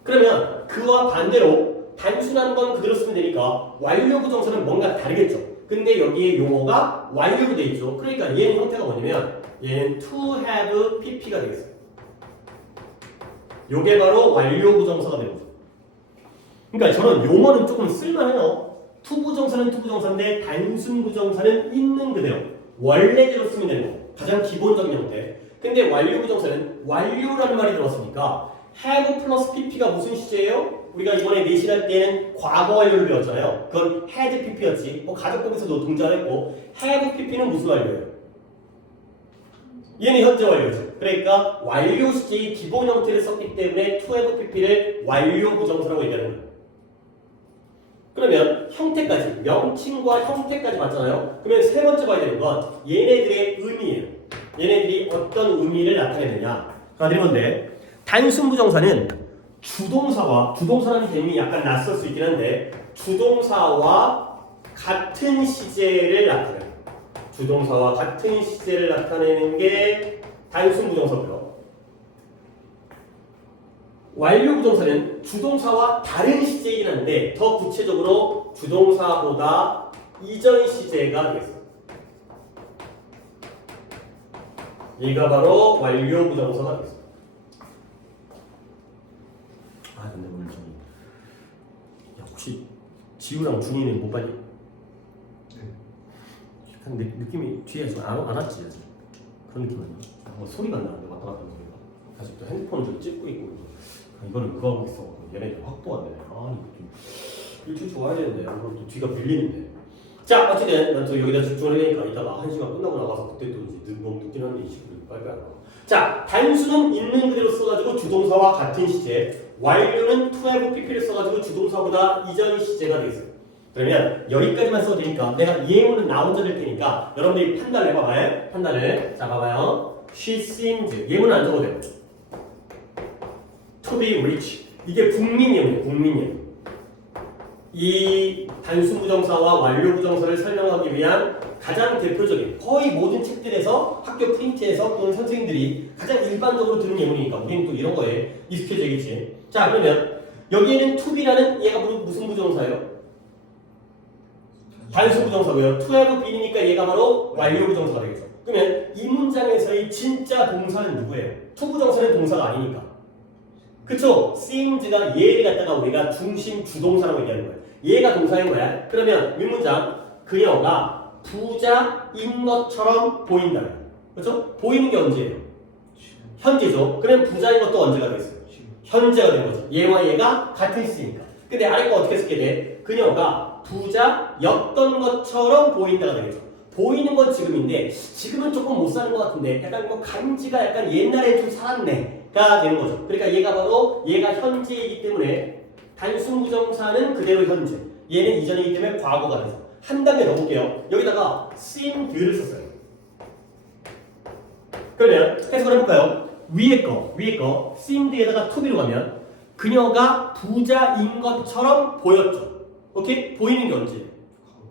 그러면 그와 반대로 단순한 건 그대로 쓰면 되니까 완료 부정사는 뭔가 다르겠죠. 근데 여기에 용어가 완료로 돼 있죠. 그러니까 얘는 형태가 뭐냐면 얘는 to have pp가 되겠어요. 요게 바로 완료 부정사가 되는 거죠. 그러니까 저는 용어는 조금 쓸만해요. to 부정사는 to 부정사인데 단순 부정사는 있는 그대로 원래대로 쓰면 되는 거. 가장 기본적인 형태. 근데 완료 부정사는 완료라는 말이 들어왔으니까 have 플러스 pp가 무슨 시제예요? 우리가 이번에 내신할 때는 과거 완료를 배웠잖아요. 그건 had pp였지. 뭐 가정법에서도 동작을 했고 have pp는 무슨 완료예요? 얘는 현재 완료죠. 그러니까 완료 시제의 기본 형태를 썼기 때문에 to have pp를 완료 부정사라고 얘기하는 거예요. 그러면 형태까지, 명칭과 형태까지 봤잖아요. 그러면 세 번째 봐야 되는 건 얘네들의 의미예요. 얘네들이 어떤 의미를 나타내느냐가 되는 건데 단순 부정사는 주동사라는 개념이 약간 낯설 수 있긴 한데 주동사와 같은 시제를 나타내요. 주동사와 같은 시제를 나타내는 게 단순 부정사고요. 완료 부정사는 주동사와 다른 시제이긴 한데 더 구체적으로 주동사보다 이전 시제가 되겠습니다. 얘가 바로 완료 부정사가 되겠습니다. 아 근데 오늘 좀 야, 혹시 지우랑 준이는 못 봤니? 약간 느낌이 뒤에 좀 안 왔지? 그런 느낌 아니야? 뭐 소리가 나는데 왔다 갔다 하는 소리가. 사실 또 핸드폰을 좀 찍고 있고 이거는 그거 하고 있어. 얘네 확보가 안 되네. 아니 일주일 좋아야 되는데 그럼 또 뒤가 밀리는데. 자 어쨌든 난 또 여기다 집중을 해니까 이따가 1시간 끝나고 나가서 그때 또 이제 너무 늦긴 한데 이 시간을 빨리 안 나와. 자 단수는 있는 그대로 써가지고 주동사와 같은 시제, 완료는 to have pp를 써가지고 주동사보다 이전 시제가 되겠어요. 그러면 여기까지만 써도 되니까 내가 예문은 나 혼자 될 테니까 여러분들이 판단을 해봐봐요. 판단을 자 봐봐요. She seems 예문은 안 적어도 돼요. To be rich 이게 국민 예문이에요. 국민 예문. 이 단수 부정사와 완료 부정사를 설명하기 위한 가장 대표적인 거의 모든 책들에서 학교 프린트에서 또는 선생님들이 가장 일반적으로 드는 예문이니까 우리는 또 이런 거에 익숙해져야겠지. 자 그러면 여기에는 to be라는 얘가 무슨 부정사예요? 단수 부정사고요. to have been이니까 얘가 바로 완료 부정사가 되겠죠. 그러면 이 문장에서의 진짜 동사는 누구예요? to 부정사는 동사가 아니니까. 그쵸? seems가 얘를 갖다가 우리가 중심 주동사라고 얘기하는 거예요. 얘가 동사인 거야. 그러면 윗문장 그녀가 부자인 것처럼 보인다. 그렇죠? 보이는 게 언제예요? 현재죠. 그러면 부자인 것도 언제가 되겠어요? 현재가 되는 거죠. 얘와 얘가 같은 시제니까. 근데 아래 거 어떻게 쓰게 돼? 그녀가 부자였던 것처럼 보인다가 되겠죠. 보이는 건 지금인데 지금은 조금 못 사는 것 같은데 약간 뭐 간지가 약간 옛날에 좀 살았네가 되는 거죠. 그러니까 얘가 바로 얘가 현재이기 때문에 단순 부정사는 그대로 현재, 얘는 이전이기 때문에 과거가 돼서 한 단계 넣어볼게요. 여기다가 seemed를 썼어요. 그러면 해석을 해볼까요? 위에 거 seemed에다가 to be로 가면 그녀가 부자인 것처럼 보였죠. 오케이? 보이는 게 언제?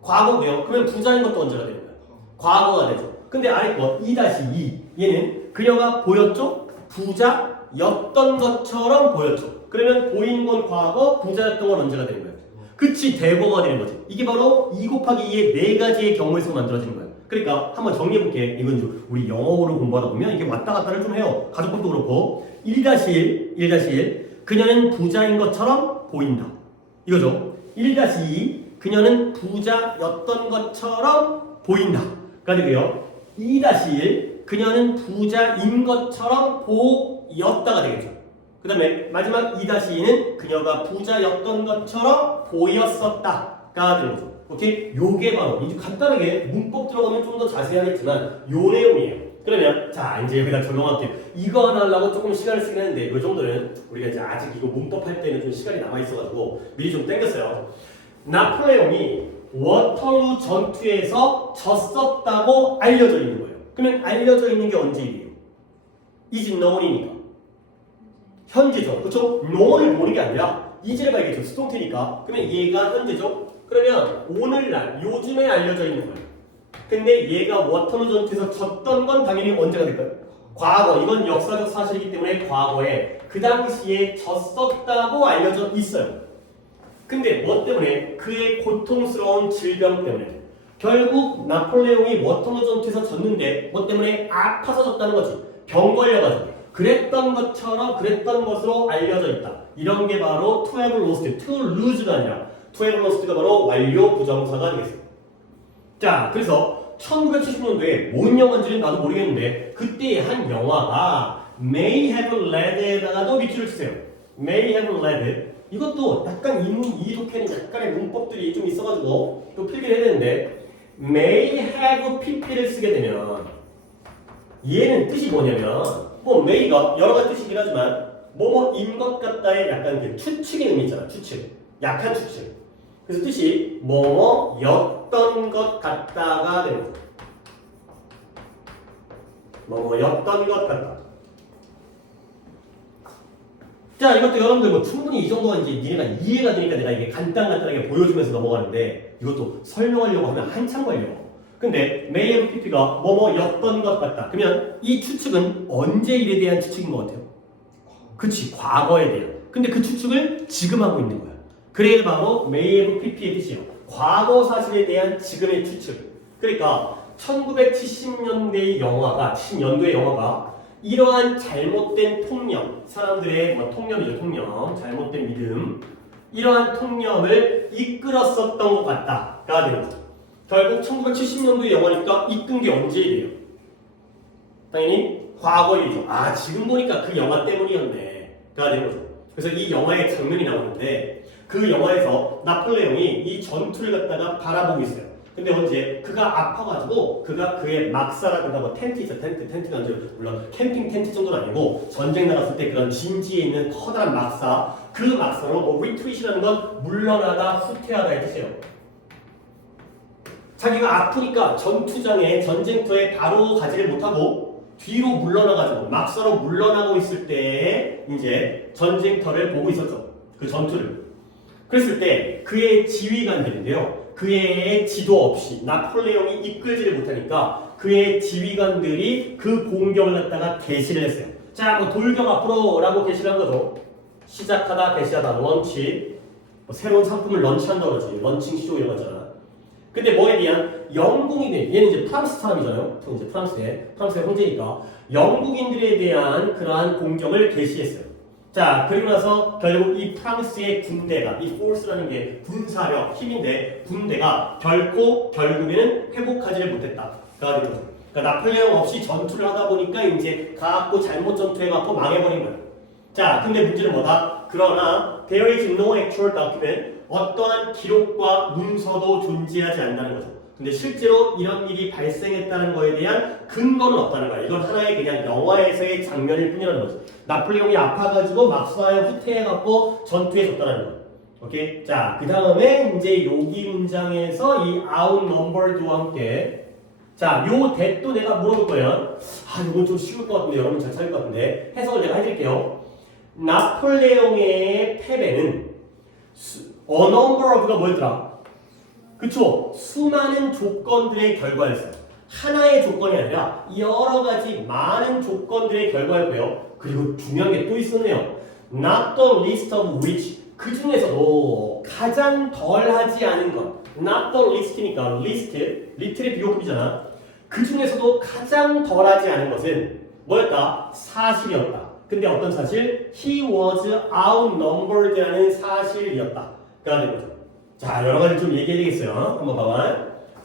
과거고요. 그러면 부자인 것도 언제가 되는 거예요? 과거가 되죠. 근데 아래 거 2-2 얘는 그녀가 보였죠? 부자였던 것처럼 보였죠. 그러면 보이는 건 과거, 부자였던 건 언제가 되는 거예요? 그치, 대거가 되는 거지. 이게 바로 2 곱하기 2의 네 가지의 경우에서 만들어지는 거예요. 그러니까 한번 정리해볼게. 이건 우리 영어로 공부하다 보면 이게 왔다 갔다를 좀 해요. 가족법도 그렇고 1-1 그녀는 부자인 것처럼 보인다. 이거죠. 1-2 그녀는 부자였던 것처럼 보인다가 되고요. 2-1 그녀는 부자인 것처럼 보였다가 되겠죠. 그 다음에 마지막 2-2는 그녀가 부자였던 것처럼 보였었다가 되는 거죠. 오케이? 요게 바로 이제 간단하게 문법 들어가면 좀 더 자세히 하겠지만 요 내용이에요. 그러면 자 이제 여기다 적용할게요. 이거 하나 하려고 조금 시간을 쓰긴 했는데 요 정도는 우리가 이제 아직 이거 문법 할 때는 좀 시간이 남아있어가지고 미리 좀 땡겼어요. 나폴레옹이 워털루 전투에서 졌었다고 알려져 있는 거예요. 그러면 알려져 있는 게 언제 일이에요? is known이니까 현재죠. 그렇죠? known을 보는 게 아니라 이제를 봐야겠죠. 수동태니까. 그러면 얘가 현재죠. 그러면 오늘날 요즘에 알려져 있는 거예요. 근데 얘가 워털루 전투에서 졌던 건 당연히 언제가 될까요? 과거, 이건 역사적 사실이기 때문에 과거에 그 당시에 졌었다고 알려져 있어요. 근데 뭐 때문에? 그의 고통스러운 질병 때문에. 결국 나폴레옹이 워터루 전투에서 졌는데 뭐 때문에? 아파서 졌다는 거지. 병 걸려가지고. 그랬던 것으로 알려져 있다. 이런 게 바로 to have lost, to lose가 아니라 to have lost가 바로 완료 부정사가 되겠습니다. 자, 그래서 1970년도에 뭔 영화인지는 나도 모르겠는데 그때 한 영화가 May Have Led에다가도 밑줄을 치세요. May Have Led. 이것도 약간 이 독해는 약간의 문법들이 좀 있어가지고 또 필기를 해야 되는데 May Have PP를 쓰게 되면 얘는 뜻이 뭐냐면 뭐 may가 여러 가지 뜻이긴 하지만 뭐뭐인 것 같다의 약간 그 추측의 의미 있잖아. 추측. 약한 추측. 그래서 뜻이 뭐뭐였던 것 같다가 되는 거죠. 뭐뭐였던 것 같다. 자, 이것도 여러분들 뭐 충분히 이 정도가 이제 니네가 이해가 되니까 내가 이게 간단하게 보여주면서 넘어가는데 이것도 설명하려고 하면 한참 걸려. 근데 메이어 PP가 뭐뭐였던 것 같다. 그러면 이 추측은 언제 일에 대한 추측인 것 같아요? 그치, 과거에 대한. 근데 그 추측을 지금 하고 있는 거야. 그래 바로 메이어 PP의 뜻이에요. 과거 사실에 대한 지금의 추측. 그러니까 1970년대의 영화가 70년도의 영화가 이러한 잘못된 통념, 사람들의 통념이죠, 통념, 잘못된 믿음, 이러한 통념을 이끌었었던 것 같다가 되는 거죠. 결국 1970년도의 영화니까 이끈 게 언제예요? 당연히 과거이죠. 아, 지금 보니까 그 영화 때문이었네. 가 되는 거죠. 그래서 이 영화의 장면이 나오는데 그 영화에서 나폴레옹이 이 전투를 갖다가 바라보고 있어요. 근데 언제 그가 아파가지고 그가 그의 막사라든가 뭐 텐트 있어. 텐트가 이제 물론 캠핑 텐트 정도는 아니고 전쟁 나갔을 때 그런 진지에 있는 커다란 막사, 그 막사로 뭐 리트릿이라는 건 물러나다 후퇴하다의 뜻이에요. 자기가 아프니까 전투장에 전쟁터에 바로 가지를 못하고 뒤로 물러나가지고 막사로 물러나고 있을 때 이제 전쟁터를 보고 있었죠. 그 전투를. 그랬을 때 그의 지휘관들인데요. 그의 지도 없이 나폴레옹이 이끌지를 못하니까 그의 지휘관들이 그 공격을 갖다가 개시를 했어요. 자, 뭐 돌격 앞으로 라고 개시를 한 거죠. 시작하다, 개시하다, 런치. 뭐 새로운 상품을 런치한다 그러지. 런칭 쇼 이런 거잖아. 근데 뭐에 대한 영국인들, 얘는 이제 프랑스 사람이잖아요. 이제 프랑스의 황제니까 영국인들에 대한 그러한 공격을 개시했어요. 자, 그리고 나서 결국 이 프랑스의 군대가, 이 포스라는 게 군사력, 힘인데 군대가 결국에는 회복하지를 못했다. 그러니까 나폴레옹 없이 전투를 하다 보니까 이제 가갖고 잘못 전투해갖고 망해버린 거예요. 자, 근데 문제는 뭐다? 그러나 there is no actual document, 어떠한 기록과 문서도 존재하지 않는다는 거죠. 근데 실제로 이런 일이 발생했다는 거에 대한 근거는 없다는 거야. 이건 하나의 그냥 영화에서의 장면일 뿐이라는 거죠. 나폴레옹이 아파가지고 막사에 후퇴해갖고 전투에 졌다는 거. 오케이? 자, 그 다음에 이제 여기 문장에서 이 outnumbered와 함께 자, 요 대도 내가 물어볼 거예요. 아, 이건 좀 쉬울 것 같은데 여러분 잘 찾을 것 같은데 해석을 내가 해드릴게요. 나폴레옹의 패배는 a number of가 뭐였더라? 그쵸? 수많은 조건들의 결과였어요. 하나의 조건이 아니라 여러 가지 많은 조건들의 결과였고요. 그리고 중요한 게 또 있었네요. Not the least of which, 그 중에서도 가장 덜하지 않은 것. Not the least니까 least, little의 비교급이잖아. 그 중에서도 가장 덜하지 않은 것은 뭐였다? 사실이었다. 근데 어떤 사실? He was outnumbered라는 사실이었다. 가 되는 거죠. 자, 여러 가지 좀 얘기해야 되겠어요. 한번 봐봐.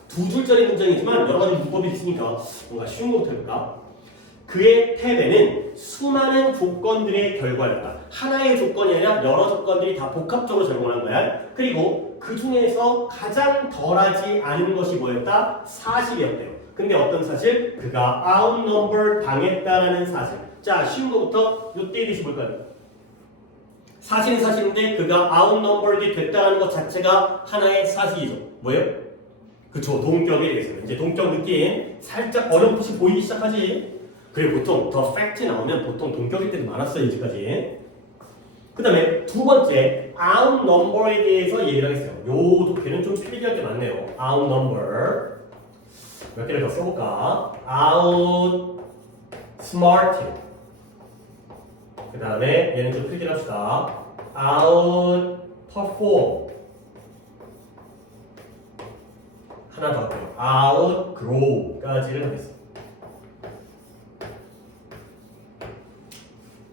두 줄짜리 문장이지만 여러 가지 문법이 있으니까 뭔가 쉬운 것부터 해볼까? 그의 패배는 수많은 조건들의 결과였다. 하나의 조건이 아니라 여러 조건들이 다 복합적으로 적용한 거야. 그리고 그 중에서 가장 덜하지 않은 것이 뭐였다? 사실이었대요. 근데 어떤 사실? 그가 outnumber 당했다라는 사실. 자, 쉬운 것부터 요때 대시 볼까요? 사실은 사실인데 그가 outnumbered 됐다는 것 자체가 하나의 사실이죠. 뭐예요? 그쵸, 동격이 되겠어요. 이제 동격 느낌 살짝 어렴풋이 보이기 시작하지. 그리고 보통 더 팩트 나오면 보통 동격일 때도 많았어요, 이제까지. 그 다음에 두 번째 outnumber에 대해서 얘기를 하겠어요. 요 독해는 좀 필기할 게 많네요. outnumber 몇 개를 더 써볼까? outsmarted. 그 다음에 얘는 좀 크게 합시다. outperform. 하나 더 할게요. outgrow까지를 하겠습니다.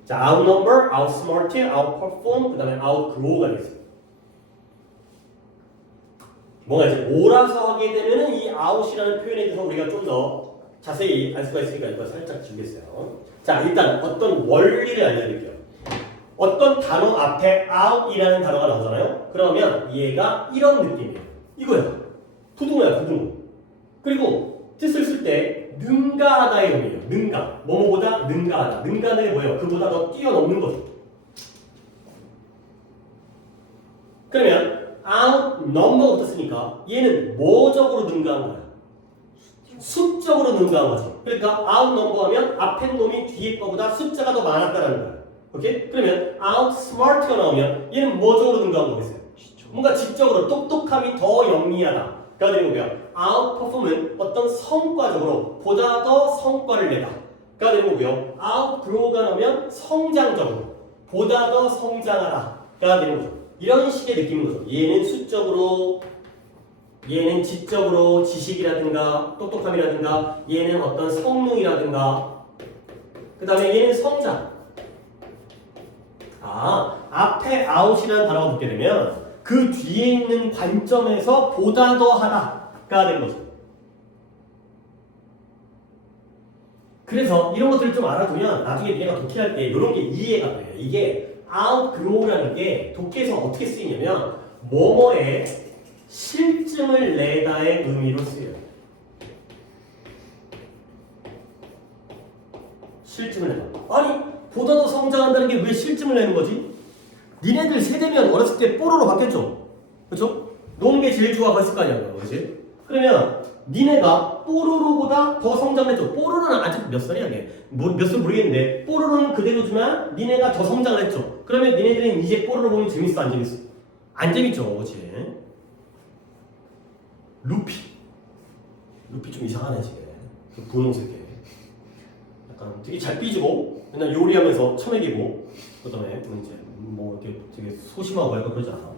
자, outnumber, outsmarted, outperform, 그 다음에 outgrow가 되겠습니다. 뭔가 이제 몰아서 하게 되면은 이 out이라는 표현에 대해서 우리가 좀 더 자세히 알 수가 있으니까 이거 살짝 지우겠어요. 자, 일단 어떤 원리를 알려드릴게요. 어떤 단어 앞에 out이라는 단어가 나오잖아요. 그러면 얘가 이런 느낌이에요. 이거야. 부등호야, 부등호. 그리고 뜻을 쓸 때 능가하다의 의미예요. 능가. 뭐뭐보다 능가하다. 능가는 게 뭐예요? 그보다 더 뛰어넘는 거죠. 그러면 outnumber가 붙었으니까 얘는 뭐적으로 능가한 거야? 수적으로 능가한 거죠. 그러니까 outnumber 하면 앞에 놈이 뒤에 거보다 숫자가 더 많았다라는 거예요. 오케이? 그러면 outsmart가 나오면 얘는 뭐적으로 능가한 거겠어요? 뭔가 지적으로 똑똑함이 더 영리하다. 그러니까 뭐야? outperform은 어떤 성과적으로 보다 더 성과를 내다. 그러니까 뭐고요? outgrow가 나오면 성장적으로 보다 더 성장하다가 되는 거죠. 이런 식의 느낌인 거죠. 얘는 수적으로, 얘는 지적으로 지식이라든가 똑똑함이라든가 얘는 어떤 성능이라든가 그 다음에 얘는 성장. 앞에 out이라는 단어가 붙게 되면 그 뒤에 있는 관점에서 보다 더 하다가 되는 거죠. 그래서 이런 것들을 좀 알아두면 나중에 니네가 독해할 때 이런 게 이해가 돼요. 이게 outgrow라는 게 독해에서 어떻게 쓰이냐면 뭐뭐에 실증을 내다의 의미로 쓰여요. 실증을 내다. 아니 보다 더 성장한다는 게 왜 실증을 내는 거지? 니네들 세대면 어렸을 때 뽀로로 바뀌었죠? 그렇죠? 노는 게 제일 좋아 그랬을 거 아니야, 그렇지? 그러면 니네가 뽀로로보다 더 성장했죠? 뽀로로는 아직 몇 살이야, 걔? 몇 살 모르겠는데 뽀로로는 그대로지만 니네가 더 성장을 했죠? 그러면 니네들은 이제 뽀로로 보면 재밌어, 안 재밌어? 안 재밌죠, 그렇지? 루피 좀 이상하네, 지금. 그 분홍색에 약간 되게 잘 삐지고 맨날 요리하면서 처먹이고 그 다음에 이제 뭐 이렇게 되게 소심하고 약간 그러지 않아.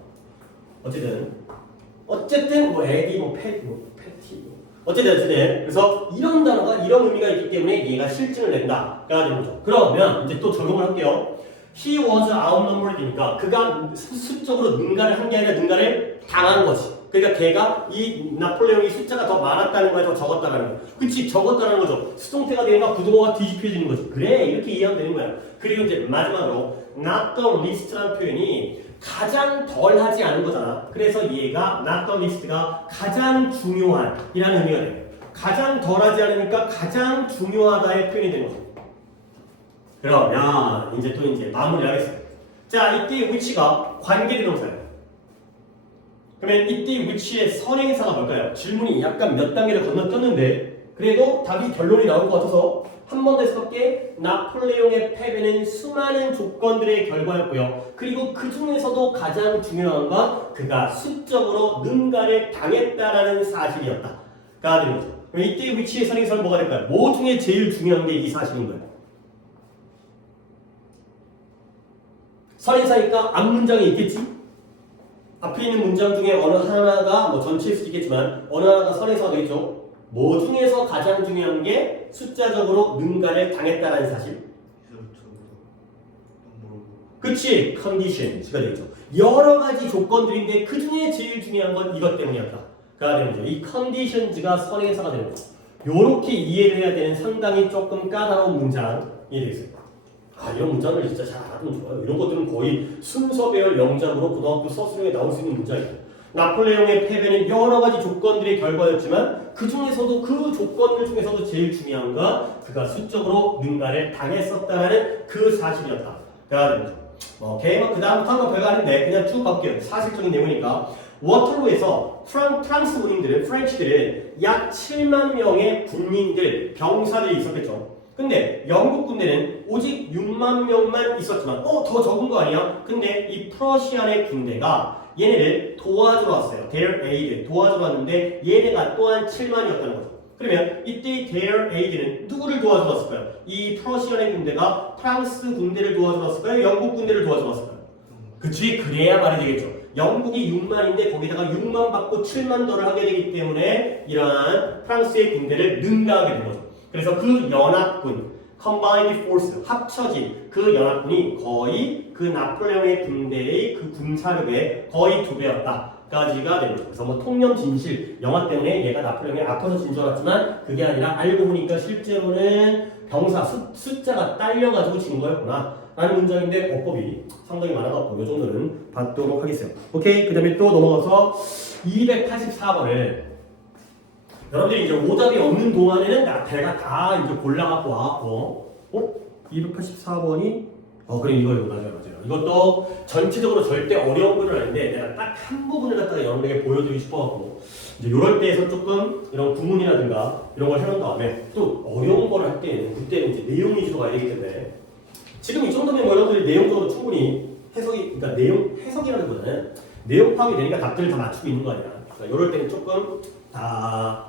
어쨌든 뭐 애기 뭐 패티 어쨌든 그래서 이런 단어가 이런 의미가 있기 때문에 얘가 실증을 낸다가 되는 거죠. 그러면 이제 또 적용을 할게요. He was outnumbered니까 그가 수적으로 능가를 한 게 아니라 능가를 당한 거지. 그러니까 걔가 이 나폴레옹이 숫자가 더 많았다는 거야, 더 적었다는 거야. 그치, 적었다는 거죠. 수동태가 되니까 부동어가 뒤집혀지는 거지. 그래, 이렇게 이해하면 되는 거야. 그리고 이제 마지막으로 not the least라는 표현이 가장 덜 하지 않은 거잖아. 그래서 얘가 not the least가 가장 중요한 이라는 의미가 돼요. 가장 덜 하지 않으니까 가장 중요하다의 표현이 되는 거죠. 그러면 이제 또 마무리를 하겠습니다. 자, 이때 which가 관계대명사예요. 그러면 이때 which의 선행사가 뭘까요? 질문이 약간 몇 단계를 건너뛰었는데 그래도 답이 결론이 나올 것 같아서 한 번 더 해석할게. 나폴레옹의 패배는 수많은 조건들의 결과였고요. 그리고 그 중에서도 가장 중요한 건 그가 수적으로 능가를 당했다라는 사실이었다. 가 되는 거죠. 그럼 이때 which의 선행사는 뭐가 될까요? 뭐 중에 제일 중요한 게 이 사실인 거예요? 선행사니까 앞문장이 있겠지? 앞에 있는 문장 중에 어느 하나가 뭐 전체일 수도 있겠지만 어느 하나가 선행사가 되겠죠? 뭐 중에서 가장 중요한 게 숫자적으로 능가를 당했다라는 사실. 그치? 컨디션스가 되겠죠. 여러 가지 조건들인데 그 중에 제일 중요한 건 이것 때문이었다. 가 되는 거죠. 이 컨디션즈가 선행사가 되는 거죠. 요렇게 이해를 해야 되는 상당히 조금 까다로운 문장이 되겠습니다. 이런 문장을 진짜 잘 알아두면 좋아요. 이런 것들은 거의 순서 배열 명작으로 고등학교 서술형에 나올 수 있는 문장이에요. 나폴레옹의 패배는 여러 가지 조건들의 결과였지만 그 중에서도 그 조건들 중에서도 제일 중요한 건 그가 수적으로 능가를 당했었다는 그 사실이었다. 가 되는 거죠. 개만 그 다음부터 한번 별거 아닌데 그냥 쭉 갈게요. 사실적인 내용이니까. 워털루에서 프랑스 군인들은 프렌치들은 약 7만 명의 군인들 병사들이 있었겠죠. 근데 영국 군대는 오직 6만 명만 있었지만 더 적은 거 아니야? 근데 이 프러시안의 군대가 얘네를 도와주러 왔어요. Their aid 도와주러 왔는데 얘네가 또한 7만이었다는 거죠. 그러면 이때 their aid는 누구를 도와주러 왔을까요? 이 프러시아의 군대가 프랑스 군대를 도와주었을까요? 영국 군대를 도와주었을까요? 그치? 그래야 말이 되겠죠. 영국이 6만인데 거기다가 6만 받고 7만 더를 하게 되기 때문에 이러한 프랑스의 군대를 능가하게 된 거죠. 그래서 그 연합군, combined force, 합쳐진 그 연합군이 거의 그 나폴레옹의 군대의 그 군사력의 거의 2배였다. 까지가 되는 거죠. 그래서 뭐 통념 진실 영화 때문에 얘가 나폴레옹이 아파서 진술했지만 그게 아니라 알고 보니까 실제로는 병사 숫자가 딸려가지고 진 거였구나 라는 문장인데 어법이 상당히 많아갖고 이 정도는 받도록 하겠어요. 오케이. 그 다음에 또 넘어가서 284번을 여러분들이 이제 오답이 없는 동안에는 내가 다 이제 골라갖고 와갖고 284번이 그래 이거예요. 맞아요. 이것도 전체적으로 절대 어려운 건 아닌데 내가 딱 한 부분을 갖다가 여러분에게 보여드리고 싶어갖고 이제 이럴 때에서 조금 이런 구문이라든가 이런 걸 해놓은 다음에 또 어려운 걸 할 때는 그때는 이제 내용 위주로 가야 되기 때문에 지금 이 정도면 뭐 여러분들이 내용적으로 충분히 그러니까 해석이라기보다는 내용 파악이 되니까 답들을 다 맞추고 있는 거 아니야. 그러니까 이럴 때는 조금 다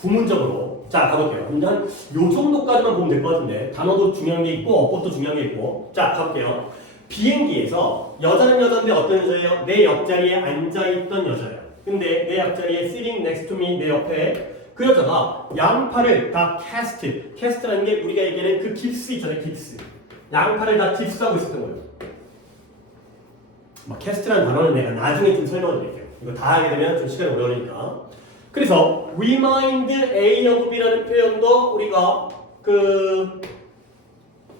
구문적으로 자 가볼게요. 일단 요 정도까지만 보면 될 것 같은데 단어도 중요한 게 있고 어법도 중요한 게 있고 자 가볼게요. 비행기에서 여자는 여자인데 어떤 여자예요? 내 옆자리에 앉아있던 여자예요. 근데 내 옆자리에 sitting next to me 내 옆에 그 여자가 양팔을 다 캐스트라는 게 우리가 얘기하는 그 깁스 있잖아요. 깁스 양팔을 다 깁스하고 있었던 거예요. 캐스트라는 단어는 내가 나중에 좀 설명을 드릴게요. 이거 다 하게 되면 좀 시간이 오래 걸리니까. 그래서 remind A of B라는 표현도 우리가 그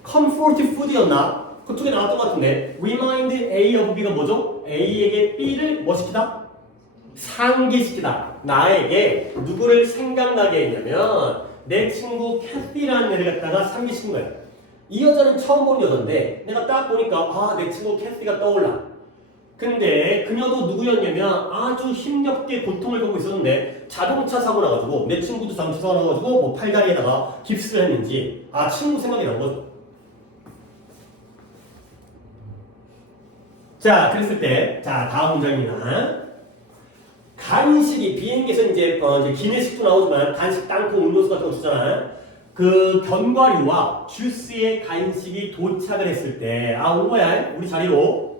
comfort food이었나? 그쪽에 나왔던 것 같은데 remind A of B가 뭐죠? A에게 B를 뭐 시키다? 상기시키다. 나에게 누구를 생각나게 했냐면 내 친구 캐시라는 애를 갖다가 상기시킨 거예요. 이 여자는 처음 본 여자인데 내가 딱 보니까 내 친구 캐시가 떠올라. 근데 그녀도 누구였냐면 아주 힘겹게 고통을 겪고 있었는데 자동차 사고 나가지고 내 친구도 자동차 사고 나가지고 뭐 팔다리에다가 깁스를 했는지 친구 생각이 난 거죠. 자 그랬을 때 다음 문장입니다. 간식이 비행기에서 이제 기내식도 나오지만 간식 땅콩 음료수 같은 거 주잖아. 그 견과류와 주스의 간식이 도착을 했을 때 온 거야 우리 자리로.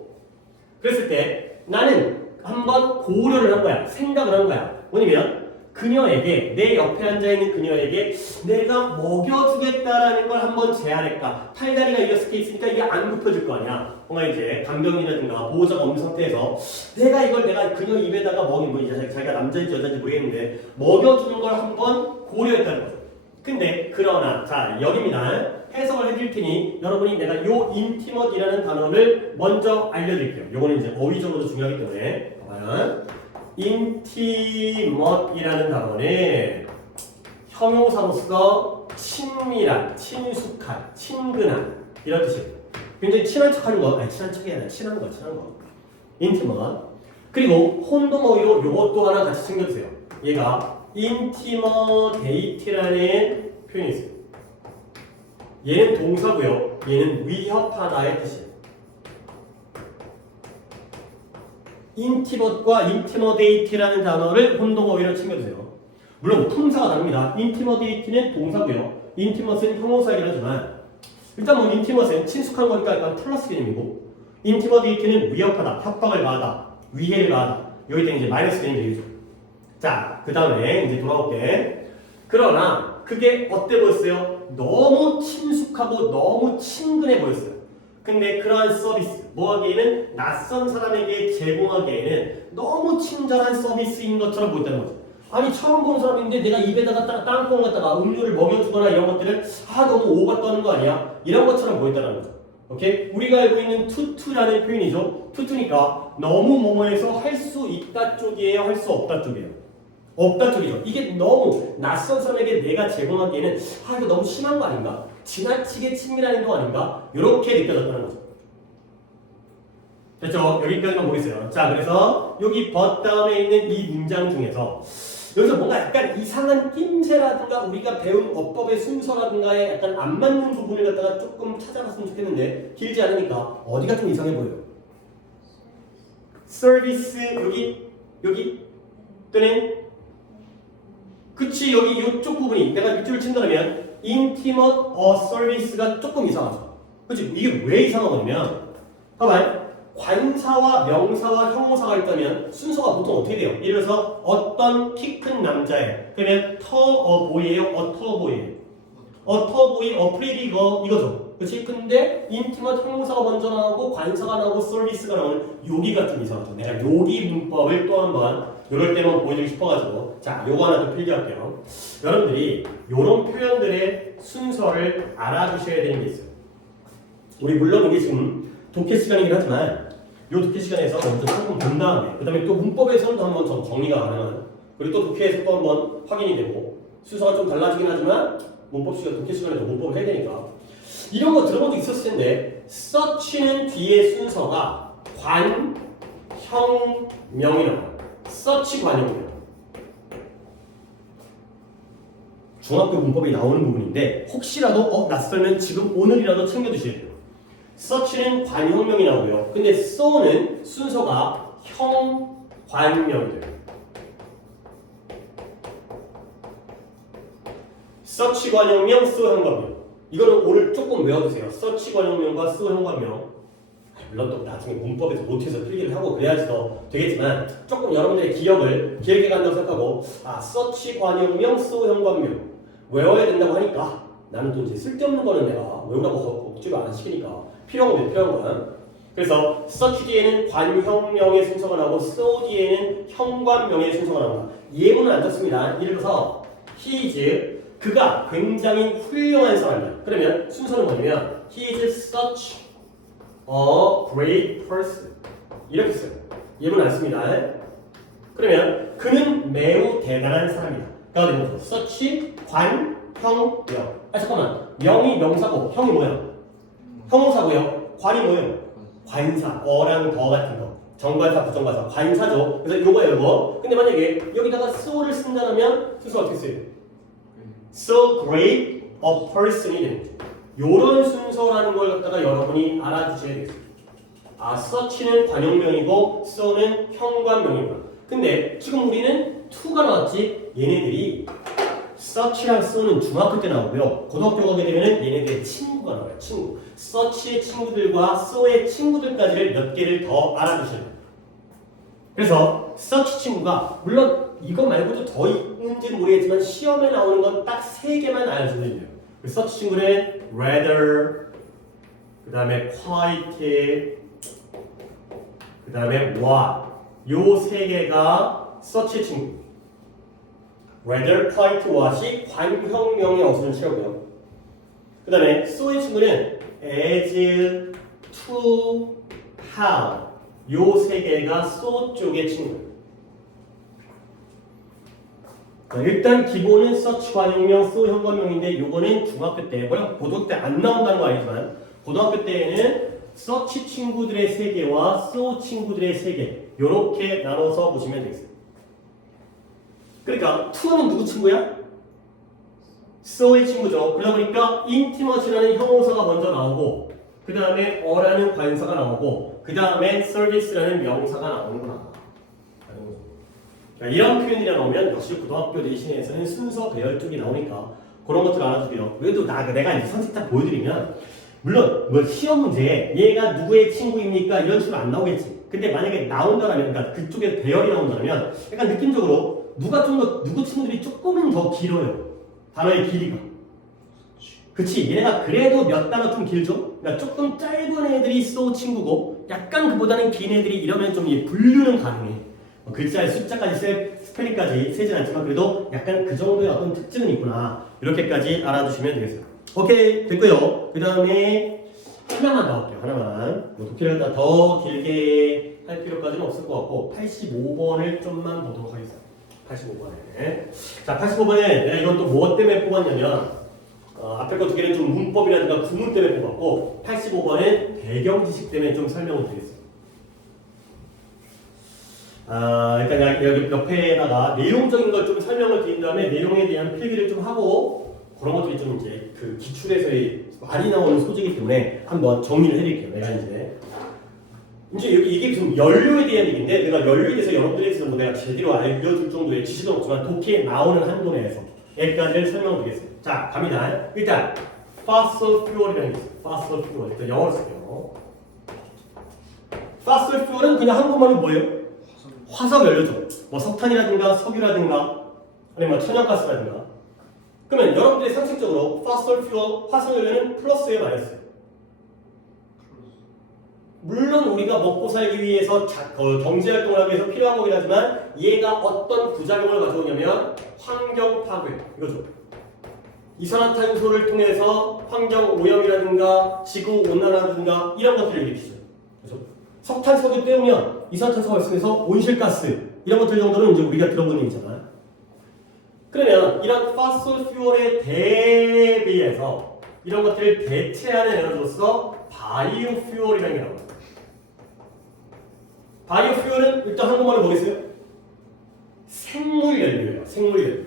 그랬을 때 나는 한번 고려를 한 거야. 생각을 한 거야. 뭐냐면 그녀에게 내 옆에 앉아있는 그녀에게 내가 먹여주겠다라는 걸 한번 제안할까. 팔다리가 이렇게 있으니까 이게 안 굽혀질 거 아니야. 뭔가 이제 간병이라든가 보호자가 없는 상태에서 내가 그녀 입에다가 이제 자기가 남자인지 여자인지 모르겠는데 먹여주는 걸 한번 고려했다는 거죠. 근데 그러나 여기입니다. 해석을 해드릴 테니 여러분이 내가 요 intimate이라는 단어를 먼저 알려드릴게요. 요거는 이제 어휘적으로도 중요하기 때문에 봐봐요. intimate이라는 단어는 형용사로서 친밀한, 친숙한, 친근한 이런 뜻이에요. 굉장히 친한 척하는 거, 친한 척이 아니라 친한 거. intimate. 그리고 혼동어휘로 요것도 하나 같이 챙겨주세요. 얘가 intimidate라는 표현이 있어요. 얘는 동사고요. 얘는 위협하다의 뜻이에요. intimate과 intimidate라는 단어를 혼동어휘로 챙겨주세요. 물론 품사가 다릅니다. intimidate는 동사고요. intimate는 형용사이긴 하지만 일단 intimate는 친숙한 거니까 약간 플러스 개념이고 intimidate는 위협하다, 협박을 가하다, 위해를 가하다. 여기 때문에 이제 마이너스 개념이 되겠죠. 그 다음에 이제 돌아올게. 그러나 그게 어때 보였어요? 너무 친숙하고 너무 친근해 보였어요. 근데 그러한 서비스, 뭐하기에는 낯선 사람에게 제공하기에는 너무 친절한 서비스인 것처럼 보였다는 거죠. 아니 처음 보는 사람인데 내가 입에다가 땅콩을 갖다가 음료를 먹여주거나 이런 것들을 너무 오가 떠는 거 아니야? 이런 것처럼 보였다는 거죠. 오케이? 우리가 알고 있는 투투라는 표현이죠. 투투니까 너무 뭐뭐해서 할 수 있다 쪽이에요? 할 수 없다 쪽이에요? 없다 쪽이죠. 이게 너무 낯선 사람에게 내가 제공하기에는 이거 너무 심한 거 아닌가? 지나치게 친밀한 행동 아닌가? 이렇게 느껴졌다는 거죠. 됐죠? 여기까지만 보겠어요. 그래서 여기 but 다음에 있는 이 문장 중에서 여기서 뭔가 약간 이상한 낌새라든가 우리가 배운 어법의 순서라든가에 약간 안 맞는 부분을 갖다가 조금 찾아봤으면 좋겠는데 길지 않으니까 어디가 좀 이상해 보여요? 서비스 여기 또는 그치 여기 이쪽 부분이 내가 밑줄을 친다면 intimate a service가 조금 이상하죠. 그치? 이게 왜 이상한 거냐면 봐봐요. 관사와 명사와 형용사가 있다면 순서가 보통 어떻게 돼요? 예를 들어서 어떤 키 큰 남자애 그러면 터어보이예요? 어터보이예요? 어터보이, 어프리디거 이거죠. 그치? 근데 인티머트 형용사가 먼저 나오고 관사가 나오고 서비스가 나오는 여기가 좀 이상하죠. 내가 여기 문법을 또 한번 이럴 때만 보여드리고 싶어가지고 자 요거 하나 좀 필기할게요. 여러분들이 요런 표현들의 순서를 알아주셔야 되는 게 있어요. 우리 물론 이게 지금 독해 시간이긴 하지만 요 독해 시간에서 먼저 조금 본 다음에 그 다음에 또 문법에서는 또 한번 정리가 가능한 그리고 또 독해에서 또 한번 확인이 되고 순서가 좀 달라지긴 하지만 문법 시간, 독해 시간에도 문법을 해야 되니까 이런 거 들어본 적 있었을 텐데 such는 뒤에 순서가 관, 형, 명이 나와요. such 관형명 중학교 문법이 나오는 부분인데 혹시라도 낯설면 지금 오늘이라도 챙겨두셔야 돼요. such는 관형명이 나오고요. 근데 so는 순서가 형, 관명이 돼요. such 관형명, so 형관명. 이거는 오늘 조금 외워두세요. such 관형명과 so 형관명. 물론 또 나중에 문법에서 못해서 필기를 하고 그래야지 더 되겠지만 조금 여러분들의 기억을 길게 간다고 생각하고 such 관형명, so 형관명 외워야 된다고 하니까 나는 또 이제 쓸데없는 거는 내가 외우라고 억지로 안 시키니까 필요한 건 필요한 거야. 그래서 such 뒤에는 관형명의 순서가 나오고 so 뒤에는 형관명의 순서가 나옵니다. 예문은 안 좋습니다. 예를 들어서 he is 그가 굉장히 훌륭한 사람이야. 그러면 순서는 뭐냐면 he is such a great person 이렇게 써요. 예문 안 씁니다. 그러면 그는 매우 대단한 사람이다. 그러니까 뭐죠? such 관, 형, 명. 잠깐만. 명이 명사고 형이 뭐야? 형용사고요. 관이 뭐예요? 관사. 어랑 더 같은 거. 정관사, 부정관사. 관사죠. 그래서 요거예요, 요거. 근데 만약에 여기다가 so를 쓴다면 순서가 어떻게 써요? So great a person이 되는 거죠. 요런 순서라는 걸 갖다가 여러분이 알아주셔야 되겠어요. such는 관용명이고 so는 형관명이구나. 근데 지금 우리는 to가 나왔지 얘네들이 such랑 so는 중학교 때 나오고요. 고등학교 가게 되면 얘네들의 친구가 나와요. 친구. such의 친구들과 so의 친구들까지를 몇 개를 더 알아두셔야 돼요. 그래서 such 친구가 물론 이거 말고도 더 있는지는 모르겠지만 시험에 나오는 건 딱 3개만 알려주면 돼요. such 친구는 rather, 그 다음에 quite, 그 다음에 what 요 3개가 such의 친구. rather, quite, what이 관형명의 어순을 취하고요. 그 다음에 so의 친구는 as, to, how 요 3개가 so 쪽의 친구예요. 일단 기본은 such 관형명, so 형관명인데 요거는 중학교 때, 물론 고등학교 때 안 나온다는 거 아니지만 고등학교 때에는 such 친구들의 3개와 so 친구들의 3개 요렇게 나눠서 보시면 되겠어요. 그러니까 to는 누구 친구야? so의 친구죠. 그러다 보니까 intimate라는 형용사가 먼저 나오고 그 다음에 어라는 관사가 나오고 그 다음에 service라는 명사가 나오는구나. 이런 표현이 나오면 역시 고등학교 내신에서는 순서 배열 쪽이 나오니까 그런 것들 알아두고요. 그래도 내가 이제 선택 딱 보여드리면 물론 뭐 시험 문제에 얘가 누구의 친구입니까 이런 식으로 안 나오겠지. 근데 만약에 나온다면 그러니까 그쪽에 배열이 나온다면 약간 느낌적으로 누구 친구들이 조금은 더 길어요. 단어의 길이가. 그치? 얘네가 그래도 몇 단어 좀 길죠? 그러니까 조금 짧은 애들이 so 친구고 약간 그보다는 긴 애들이 이러면 좀 분류는 가능해. 글자의 숫자까지 스펠링까지 세진 않지만 그래도 약간 그 정도의 어떤 특징은 있구나. 이렇게까지 알아두시면 되겠어요. 오케이 됐고요. 그 다음에 하나만 더 할게요. 하나만. 뭐 독해를 더 길게 할 필요까지는 없을 것 같고 85번을 좀만 보도록 하겠습니다. 85번에 자 85번에 이건 또 뭐 때문에 뽑았냐면 앞에 거 두 개는 좀 문법이라든가 구문 때문에 뽑았고 85번은 배경 지식 때문에 좀 설명을 드리겠습니다. 그러니까 여기 옆에다가 내용적인 걸 좀 설명을 드린 다음에 내용에 대한 필기를 좀 하고 그런 것들이 좀 이제 그 기출에서의 많이 나오는 소재이기 때문에 한번 정리를 해드릴게요. 내가 이제 여기 이게 좀 연료에 대한 얘기인데 내가 연료에 대해서 여러분들에게서 내가 제대로 알려줄 정도의 지식은 없지만 독해에 나오는 한도 내에서 여기까지를 설명을 드리겠습니다. 자, 갑니다. 일단 fossil fuel이라는 게 있어요. fossil fuel. 일단 영어로 쓸게요. fossil fuel은 그냥 한국말로 뭐예요? 화석 연료죠. 뭐 석탄이라든가 석유라든가 아니면 뭐 천연가스라든가. 그러면 여러분들이 상식적으로 fossil fuel, 화석 연료는 플러스예요, 마이너스예요? 물론 우리가 먹고 살기 위해서 경제활동을 하기 위해서 필요한 거긴 하지만 얘가 어떤 부작용을 가져오냐면 환경 파괴 이거죠. 이산화탄소를 통해서 환경 오염이라든가 지구 온난화라든가 이런 것들을 일으키죠. 그렇죠? 석탄, 석유 때우면 이산화탄소가 발생해서 온실가스 이런 것들 정도는 이제 우리가 들어본 얘기잖아요. 그러면 이런 fossil fuel에 대비해서 이런 것들을 대체하는 에너지로서 바이오퓨얼이라는 게 나옵니다. 바이오퓨얼은 일단 한국말로 뭐겠어요? 생물연료예요. 생물연료.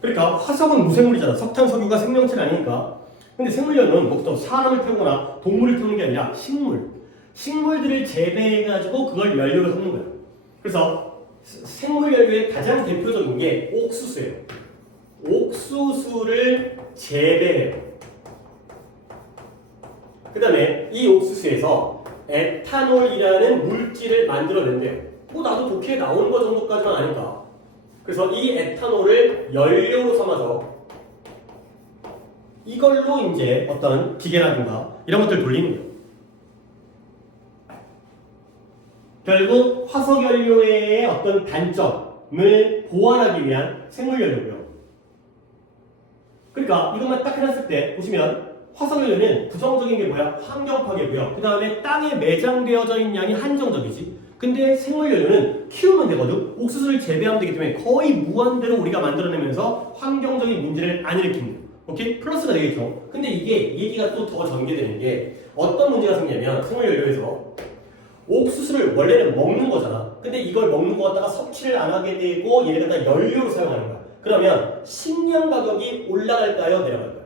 그러니까 화석은 무생물이잖아. 석탄, 석유가 생명체가 아니니까. 근데 생물연료는 뭐또 사람을 태우거나 동물을 태우는 게 아니라 식물. 식물들을 재배해가지고 그걸 연료로 삼는 거예요. 그래서 생물연료의 가장 대표적인 게 옥수수예요. 옥수수를 재배해요. 그 다음에 이 옥수수에서 에탄올이라는 물질을 만들어낸대요. 뭐 나도 독해에 나오는 거 정도까지만 아니까. 그래서 이 에탄올을 연료로 삼아서 이걸로 이제 어떤 기계라든가 이런 것들 돌리는 거예요. 결국 화석연료의 어떤 단점을 보완하기 위한 생물연료고요. 그러니까 이것만 딱 해놨을 때 보시면 화석연료는 부정적인 게 뭐야? 환경파괴고요. 그 다음에 땅에 매장되어져 있는 양이 한정적이지. 근데 생물연료는 키우면 되거든. 옥수수를 재배하면 되기 때문에 거의 무한대로 우리가 만들어내면서 환경적인 문제를 안 일으킵니다. 오케이? 플러스가 되겠죠. 근데 이게 얘기가 또 더 전개되는 게 어떤 문제가 생기냐면 생물연료에서 옥수수를 원래는 먹는 거잖아. 근데 이걸 먹는 거 갖다가 섭취를 안 하게 되고 얘를 갖다 연료로 사용하는 거야. 그러면 식량 가격이 올라갈까요? 내려갈까요?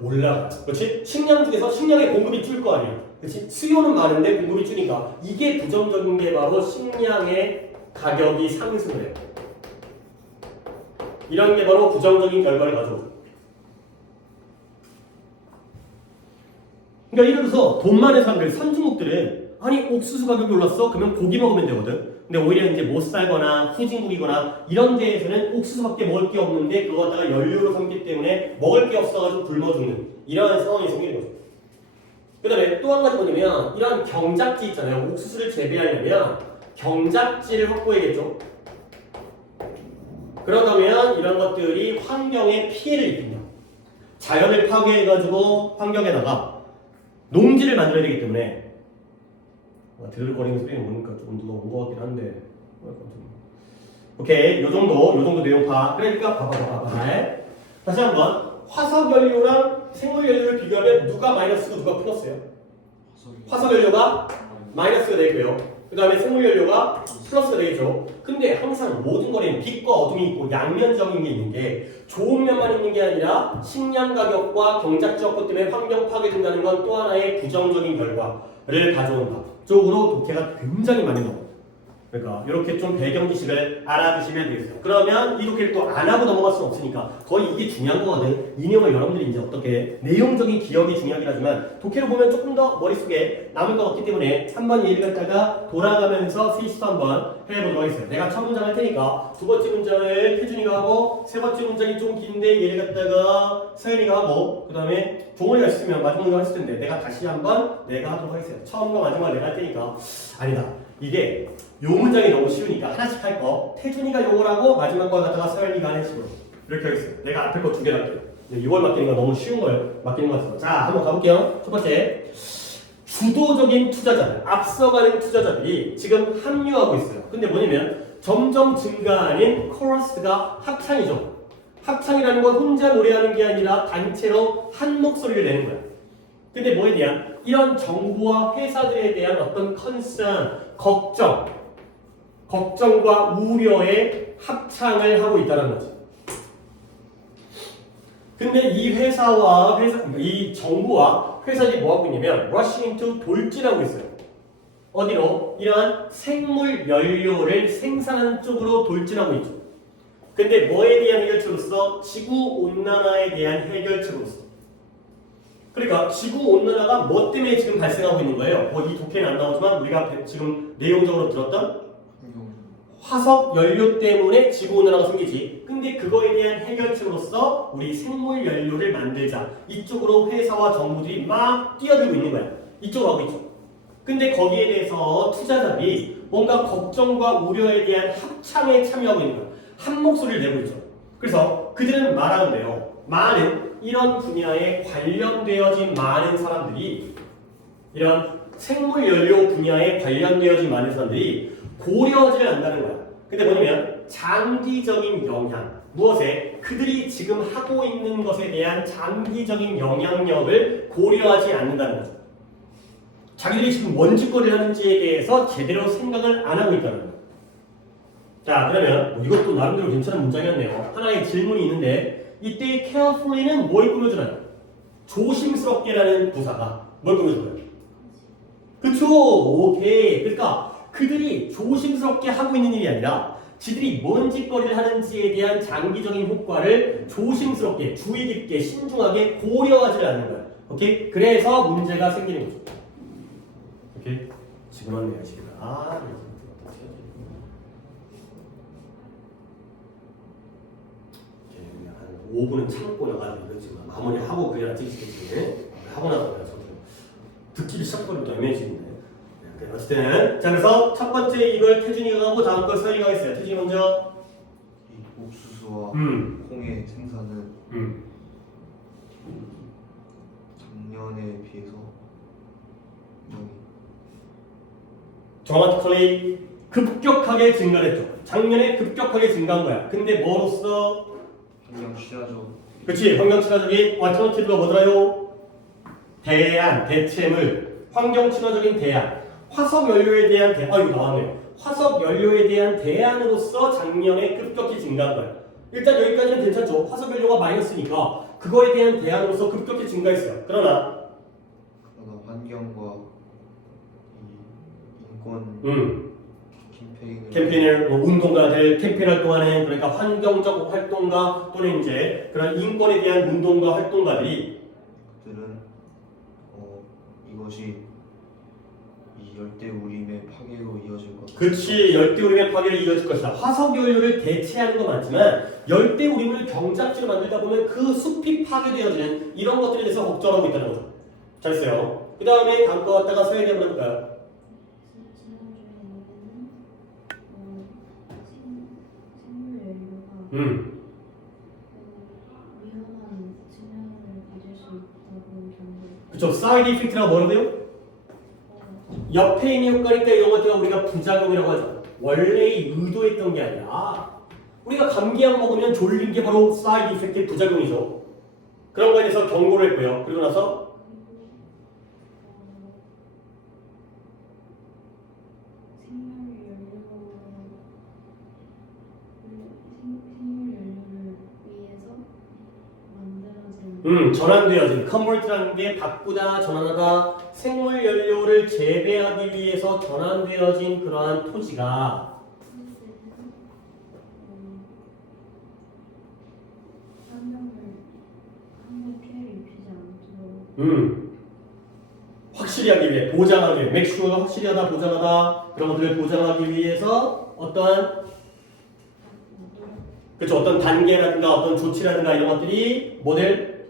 올라가. 그렇지? 식량 중에서 식량의 공급이 줄 거 아니야. 그렇지? 수요는 많은데 공급이 주니까 이게 부정적인 게 바로 식량의 가격이 상승을 해요. 이런 게 바로 부정적인 결과를 가져오죠. 그러니까 예를 들어서 돈 많은 사람들, 선진국들은 아니 옥수수 가격이 올랐어? 그러면 고기 먹으면 되거든. 근데 오히려 이제 못 살거나 후진국이거나 이런 데에서는 옥수수밖에 먹을 게 없는데 그거 갖다가 연료로 삼기 때문에 먹을 게 없어가지고 굶어 죽는 이러한 상황이 생기는 거죠. 그 다음에 또 한 가지 뭐냐면 이런 경작지 있잖아요. 옥수수를 재배하려면 경작지를 확보해야겠죠. 그러다면 이런 것들이 환경에 피해를 입힌다. 자연을 파괴해가지고 환경에다가 농지를 만들어야 되기 때문에 드르륵거리는 소리는 보니까 조금 누가 온 것 같긴 한데 오케이 요 정도 내용 봐. 그러니까 봐봐 다시 한번 화석연료랑 생물연료를 비교하면 누가 마이너스고 누가 플러스예요? 화석연료가 마이너스가 되고요. 그 다음에 생물연료가 플러스가 되겠죠. 근데 항상 모든 거에는 빛과 어둠이 있고 양면적인 게 있는 게 좋은 면만 있는 게 아니라 식량 가격과 경작지 확보 때문에 환경 파괴된다는 건 또 하나의 부정적인 결과를 가져온다. 쪽으로 독해가 굉장히 많이 나옵니다. 그러니까 이렇게 좀 배경 지식을 알아두시면 되겠어요. 그러면 이 독해를 또 안 하고 넘어갈 수는 없으니까 거의 이게 중요한 거거든. 이 내용을 여러분들이 이제 어떻게 내용적인 기억이 중요하긴 하지만 독해로 보면 조금 더 머릿속에 남을 것 같기 때문에 한번 얘기를 갖다가 돌아가면서 셋이서 한번 해보도록 하겠습니다. 내가 첫 문장 할 테니까 두 번째 문장을 태준이가 하고 세 번째 문장이 좀 긴데 얘를 갖다가 서현이가 하고 그 다음에 종원이가 있으면 마지막 문장 했을 텐데 내가 다시 한번 내가 하도록 하겠습니다. 처음과 마지막을 내가 할 테니까 아니다. 이게 요 문장이 너무 쉬우니까 하나씩 할 거 태준이가 요걸 하고 마지막 거 갖다가 서현이가 하는 식으로 이렇게 하겠습니다. 내가 앞에 거 두 개 할게요. 이걸 맡기는 거 너무 쉬운 걸 맡기는 것 같아서 자 한번 가볼게요. 첫 번째 주도적인 투자자들 앞서가는 투자자들이 지금 합류하고 있어요. 근데 뭐냐면 점점 증가하는 코러스가 합창이죠. 합창이라는 건 혼자 노래하는 게 아니라 단체로 한 목소리를 내는 거야. 근데 뭐에 대한 이런 정부와 회사들에 대한 어떤 컨선, 걱정과 우려에 합창을 하고 있다는 거지. 근데 이 정부와 회사들이 뭐 하고 있냐면 rushing to 돌진하고 있어요. 어디로? 이러한 생물 연료를 생산하는 쪽으로 돌진하고 있죠. 근데 뭐에 대한 해결책으로서? 지구온난화에 대한 해결책으로서. 그러니까 지구온난화가 뭐 때문에 지금 발생하고 있는 거예요? 뭐 이 독해는 안 나오지만 우리가 지금 내용적으로 들었던 화석 연료 때문에 지구온난화가 생기지. 근데 그거에 대한 해결책으로서 우리 생물 연료를 만들자. 이쪽으로 회사와 정부들이 막 뛰어들고 있는 거야. 이쪽으로 하고 있죠. 근데 거기에 대해서 투자자들이 뭔가 걱정과 우려에 대한 합창에 참여하고 있는 거야. 한 목소리를 내고 있죠. 그래서 그들은 말하는데요. 많은 이런 분야에 관련되어진 많은 사람들이 이런 생물 연료 분야에 관련되어진 많은 사람들이 고려하지를 않는다는 거야. 근데 뭐냐면 장기적인 영향, 무엇에? 그들이 지금 하고 있는 것에 대한 장기적인 영향력을 고려하지 않는다는 거죠. 자기들이 지금 뭔 짓거리를 하는지에 대해서 제대로 생각을 안 하고 있다는 거예요. 자, 그러면 뭐 이것도 나름대로 괜찮은 문장이었네요. 하나의 질문이 있는데 이때 carefully는 뭘 꾸며주나요? 조심스럽게라는 부사가 뭘 꾸며줘요? 그쵸? 오케이. 그러니까 그들이 조심스럽게 하고 있는 일이 아니라 지들이 뭔 짓거리를 하는지에 대한 장기적인 효과를 조심스럽게, 주의 깊게, 신중하게 고려하지 않는 거야. 오케이? 그래서 문제가 생기는 거죠. 오케이? 지금 왔네요, 지금. 아, 어떻게 하지? 한 5분은 참고 나가지고 이거 지금 마무리하고 그래야 찍히겠지. 하고 나서 그냥 저도 듣기를 시작하면 또 애매해지는데. 어쨌든 자, 그래서 첫 번째 이걸 태준이가 하고 다음 걸 서희가 했어요. 태준이 먼저. 이 옥수수와 콩의 생산은 작년에 비해서 dramatically 급격하게 증가했죠. 작년에 급격하게 증가한 거야. 근데 뭐로써? 환경 친화적. 그렇지. 환경 친화적인 alternative가 뭐더라요? 대안, 대체물, 환경 친화적인 대안. 화석 연료에 대한 대안, 이거 나왔네요. 화석 연료에 대한 대안으로서 작년에 급격히 증가한 거예요. 일단 여기까지는 괜찮죠. 화석 연료가 마이너스니까 그거에 대한 대안으로서 급격히 증가했어요. 그러나 환경과 이 인권 캠페인을 뭐 운동가들 캠페인 활동하는 그러니까 환경적 활동가 또는 이제 그런 인권에 대한 운동가 활동가들이 그들은 이것이 이 열대우림의 파괴로 이어질 것이다. 그렇지. 열대우림의 파괴로 이어질 것이다. 화석연료를 대체하는 건 맞지만 열대우림을 경작지로 만들다 보면 그 숲이 파괴되어지는 이런 것들에 대해서 걱정하고 있다는 거죠. 잘했어요. 그 다음에 다음 거 갖다가 서해리 한번 해볼까요? 생물 연료가 위험한 측면을 가질 수 있다고 정도. 그쵸. 사이드 이펙트라고 뭐라고요? 옆에 있는 효과니까 이런 것들은 우리가 부작용이라고 하죠. 원래 의도했던 게 아니라 우리가 감기약 먹으면 졸린 게 바로 사이드 이펙트의 부작용이죠. 그런 거에 대해서 경고를 했고요. 그리고 나서 생물 연료를 위해서 만들어진 전환되어진 컨버트라는 게 바꾸다, 전환하다, 생물 연료를 재배하기 위해서 전환되어진 그러한 토지가 환경 피해를 입히지 않도록 확실히 하기 위해, 보장하기 위해, 맥슈어가 확실히 하다, 보장하다 그런 것들을 보장하기 위해서 어떠한 그렇죠. 어떤 단계라든가 어떤 조치라든가 이런 것들이 뭐를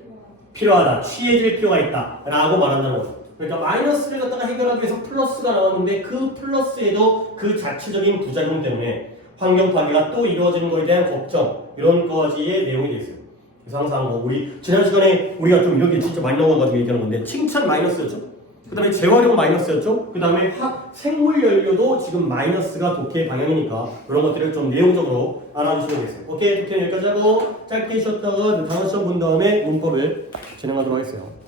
필요하다, 취해질 필요가 있다 라고 말한다는 거죠. 그러니까 마이너스를 갖다가 해결하기 위해서 플러스가 나왔는데 그 플러스에도 그 자체적인 부작용 때문에 환경 파괴가 또 이루어지는 것에 대한 걱정 이런 거지의 내용이 되어 있어요. 그래서 항상 뭐 우리 지난 시간에 우리가 좀 이렇게 진짜 많이 나온 거 가지고 얘기하는 건데 칭찬 마이너스였죠. 그 다음에 재활용 마이너스였죠. 그 다음에 생물 연료도 지금 마이너스가 독해의 방향이니까 그런 것들을 좀 내용적으로 알아주시면 되겠어요. 오케이, 독해는 여기까지 하고 짧게 쉬었다가 다음 시험 본 다음에 문법을 진행하도록 하겠어요.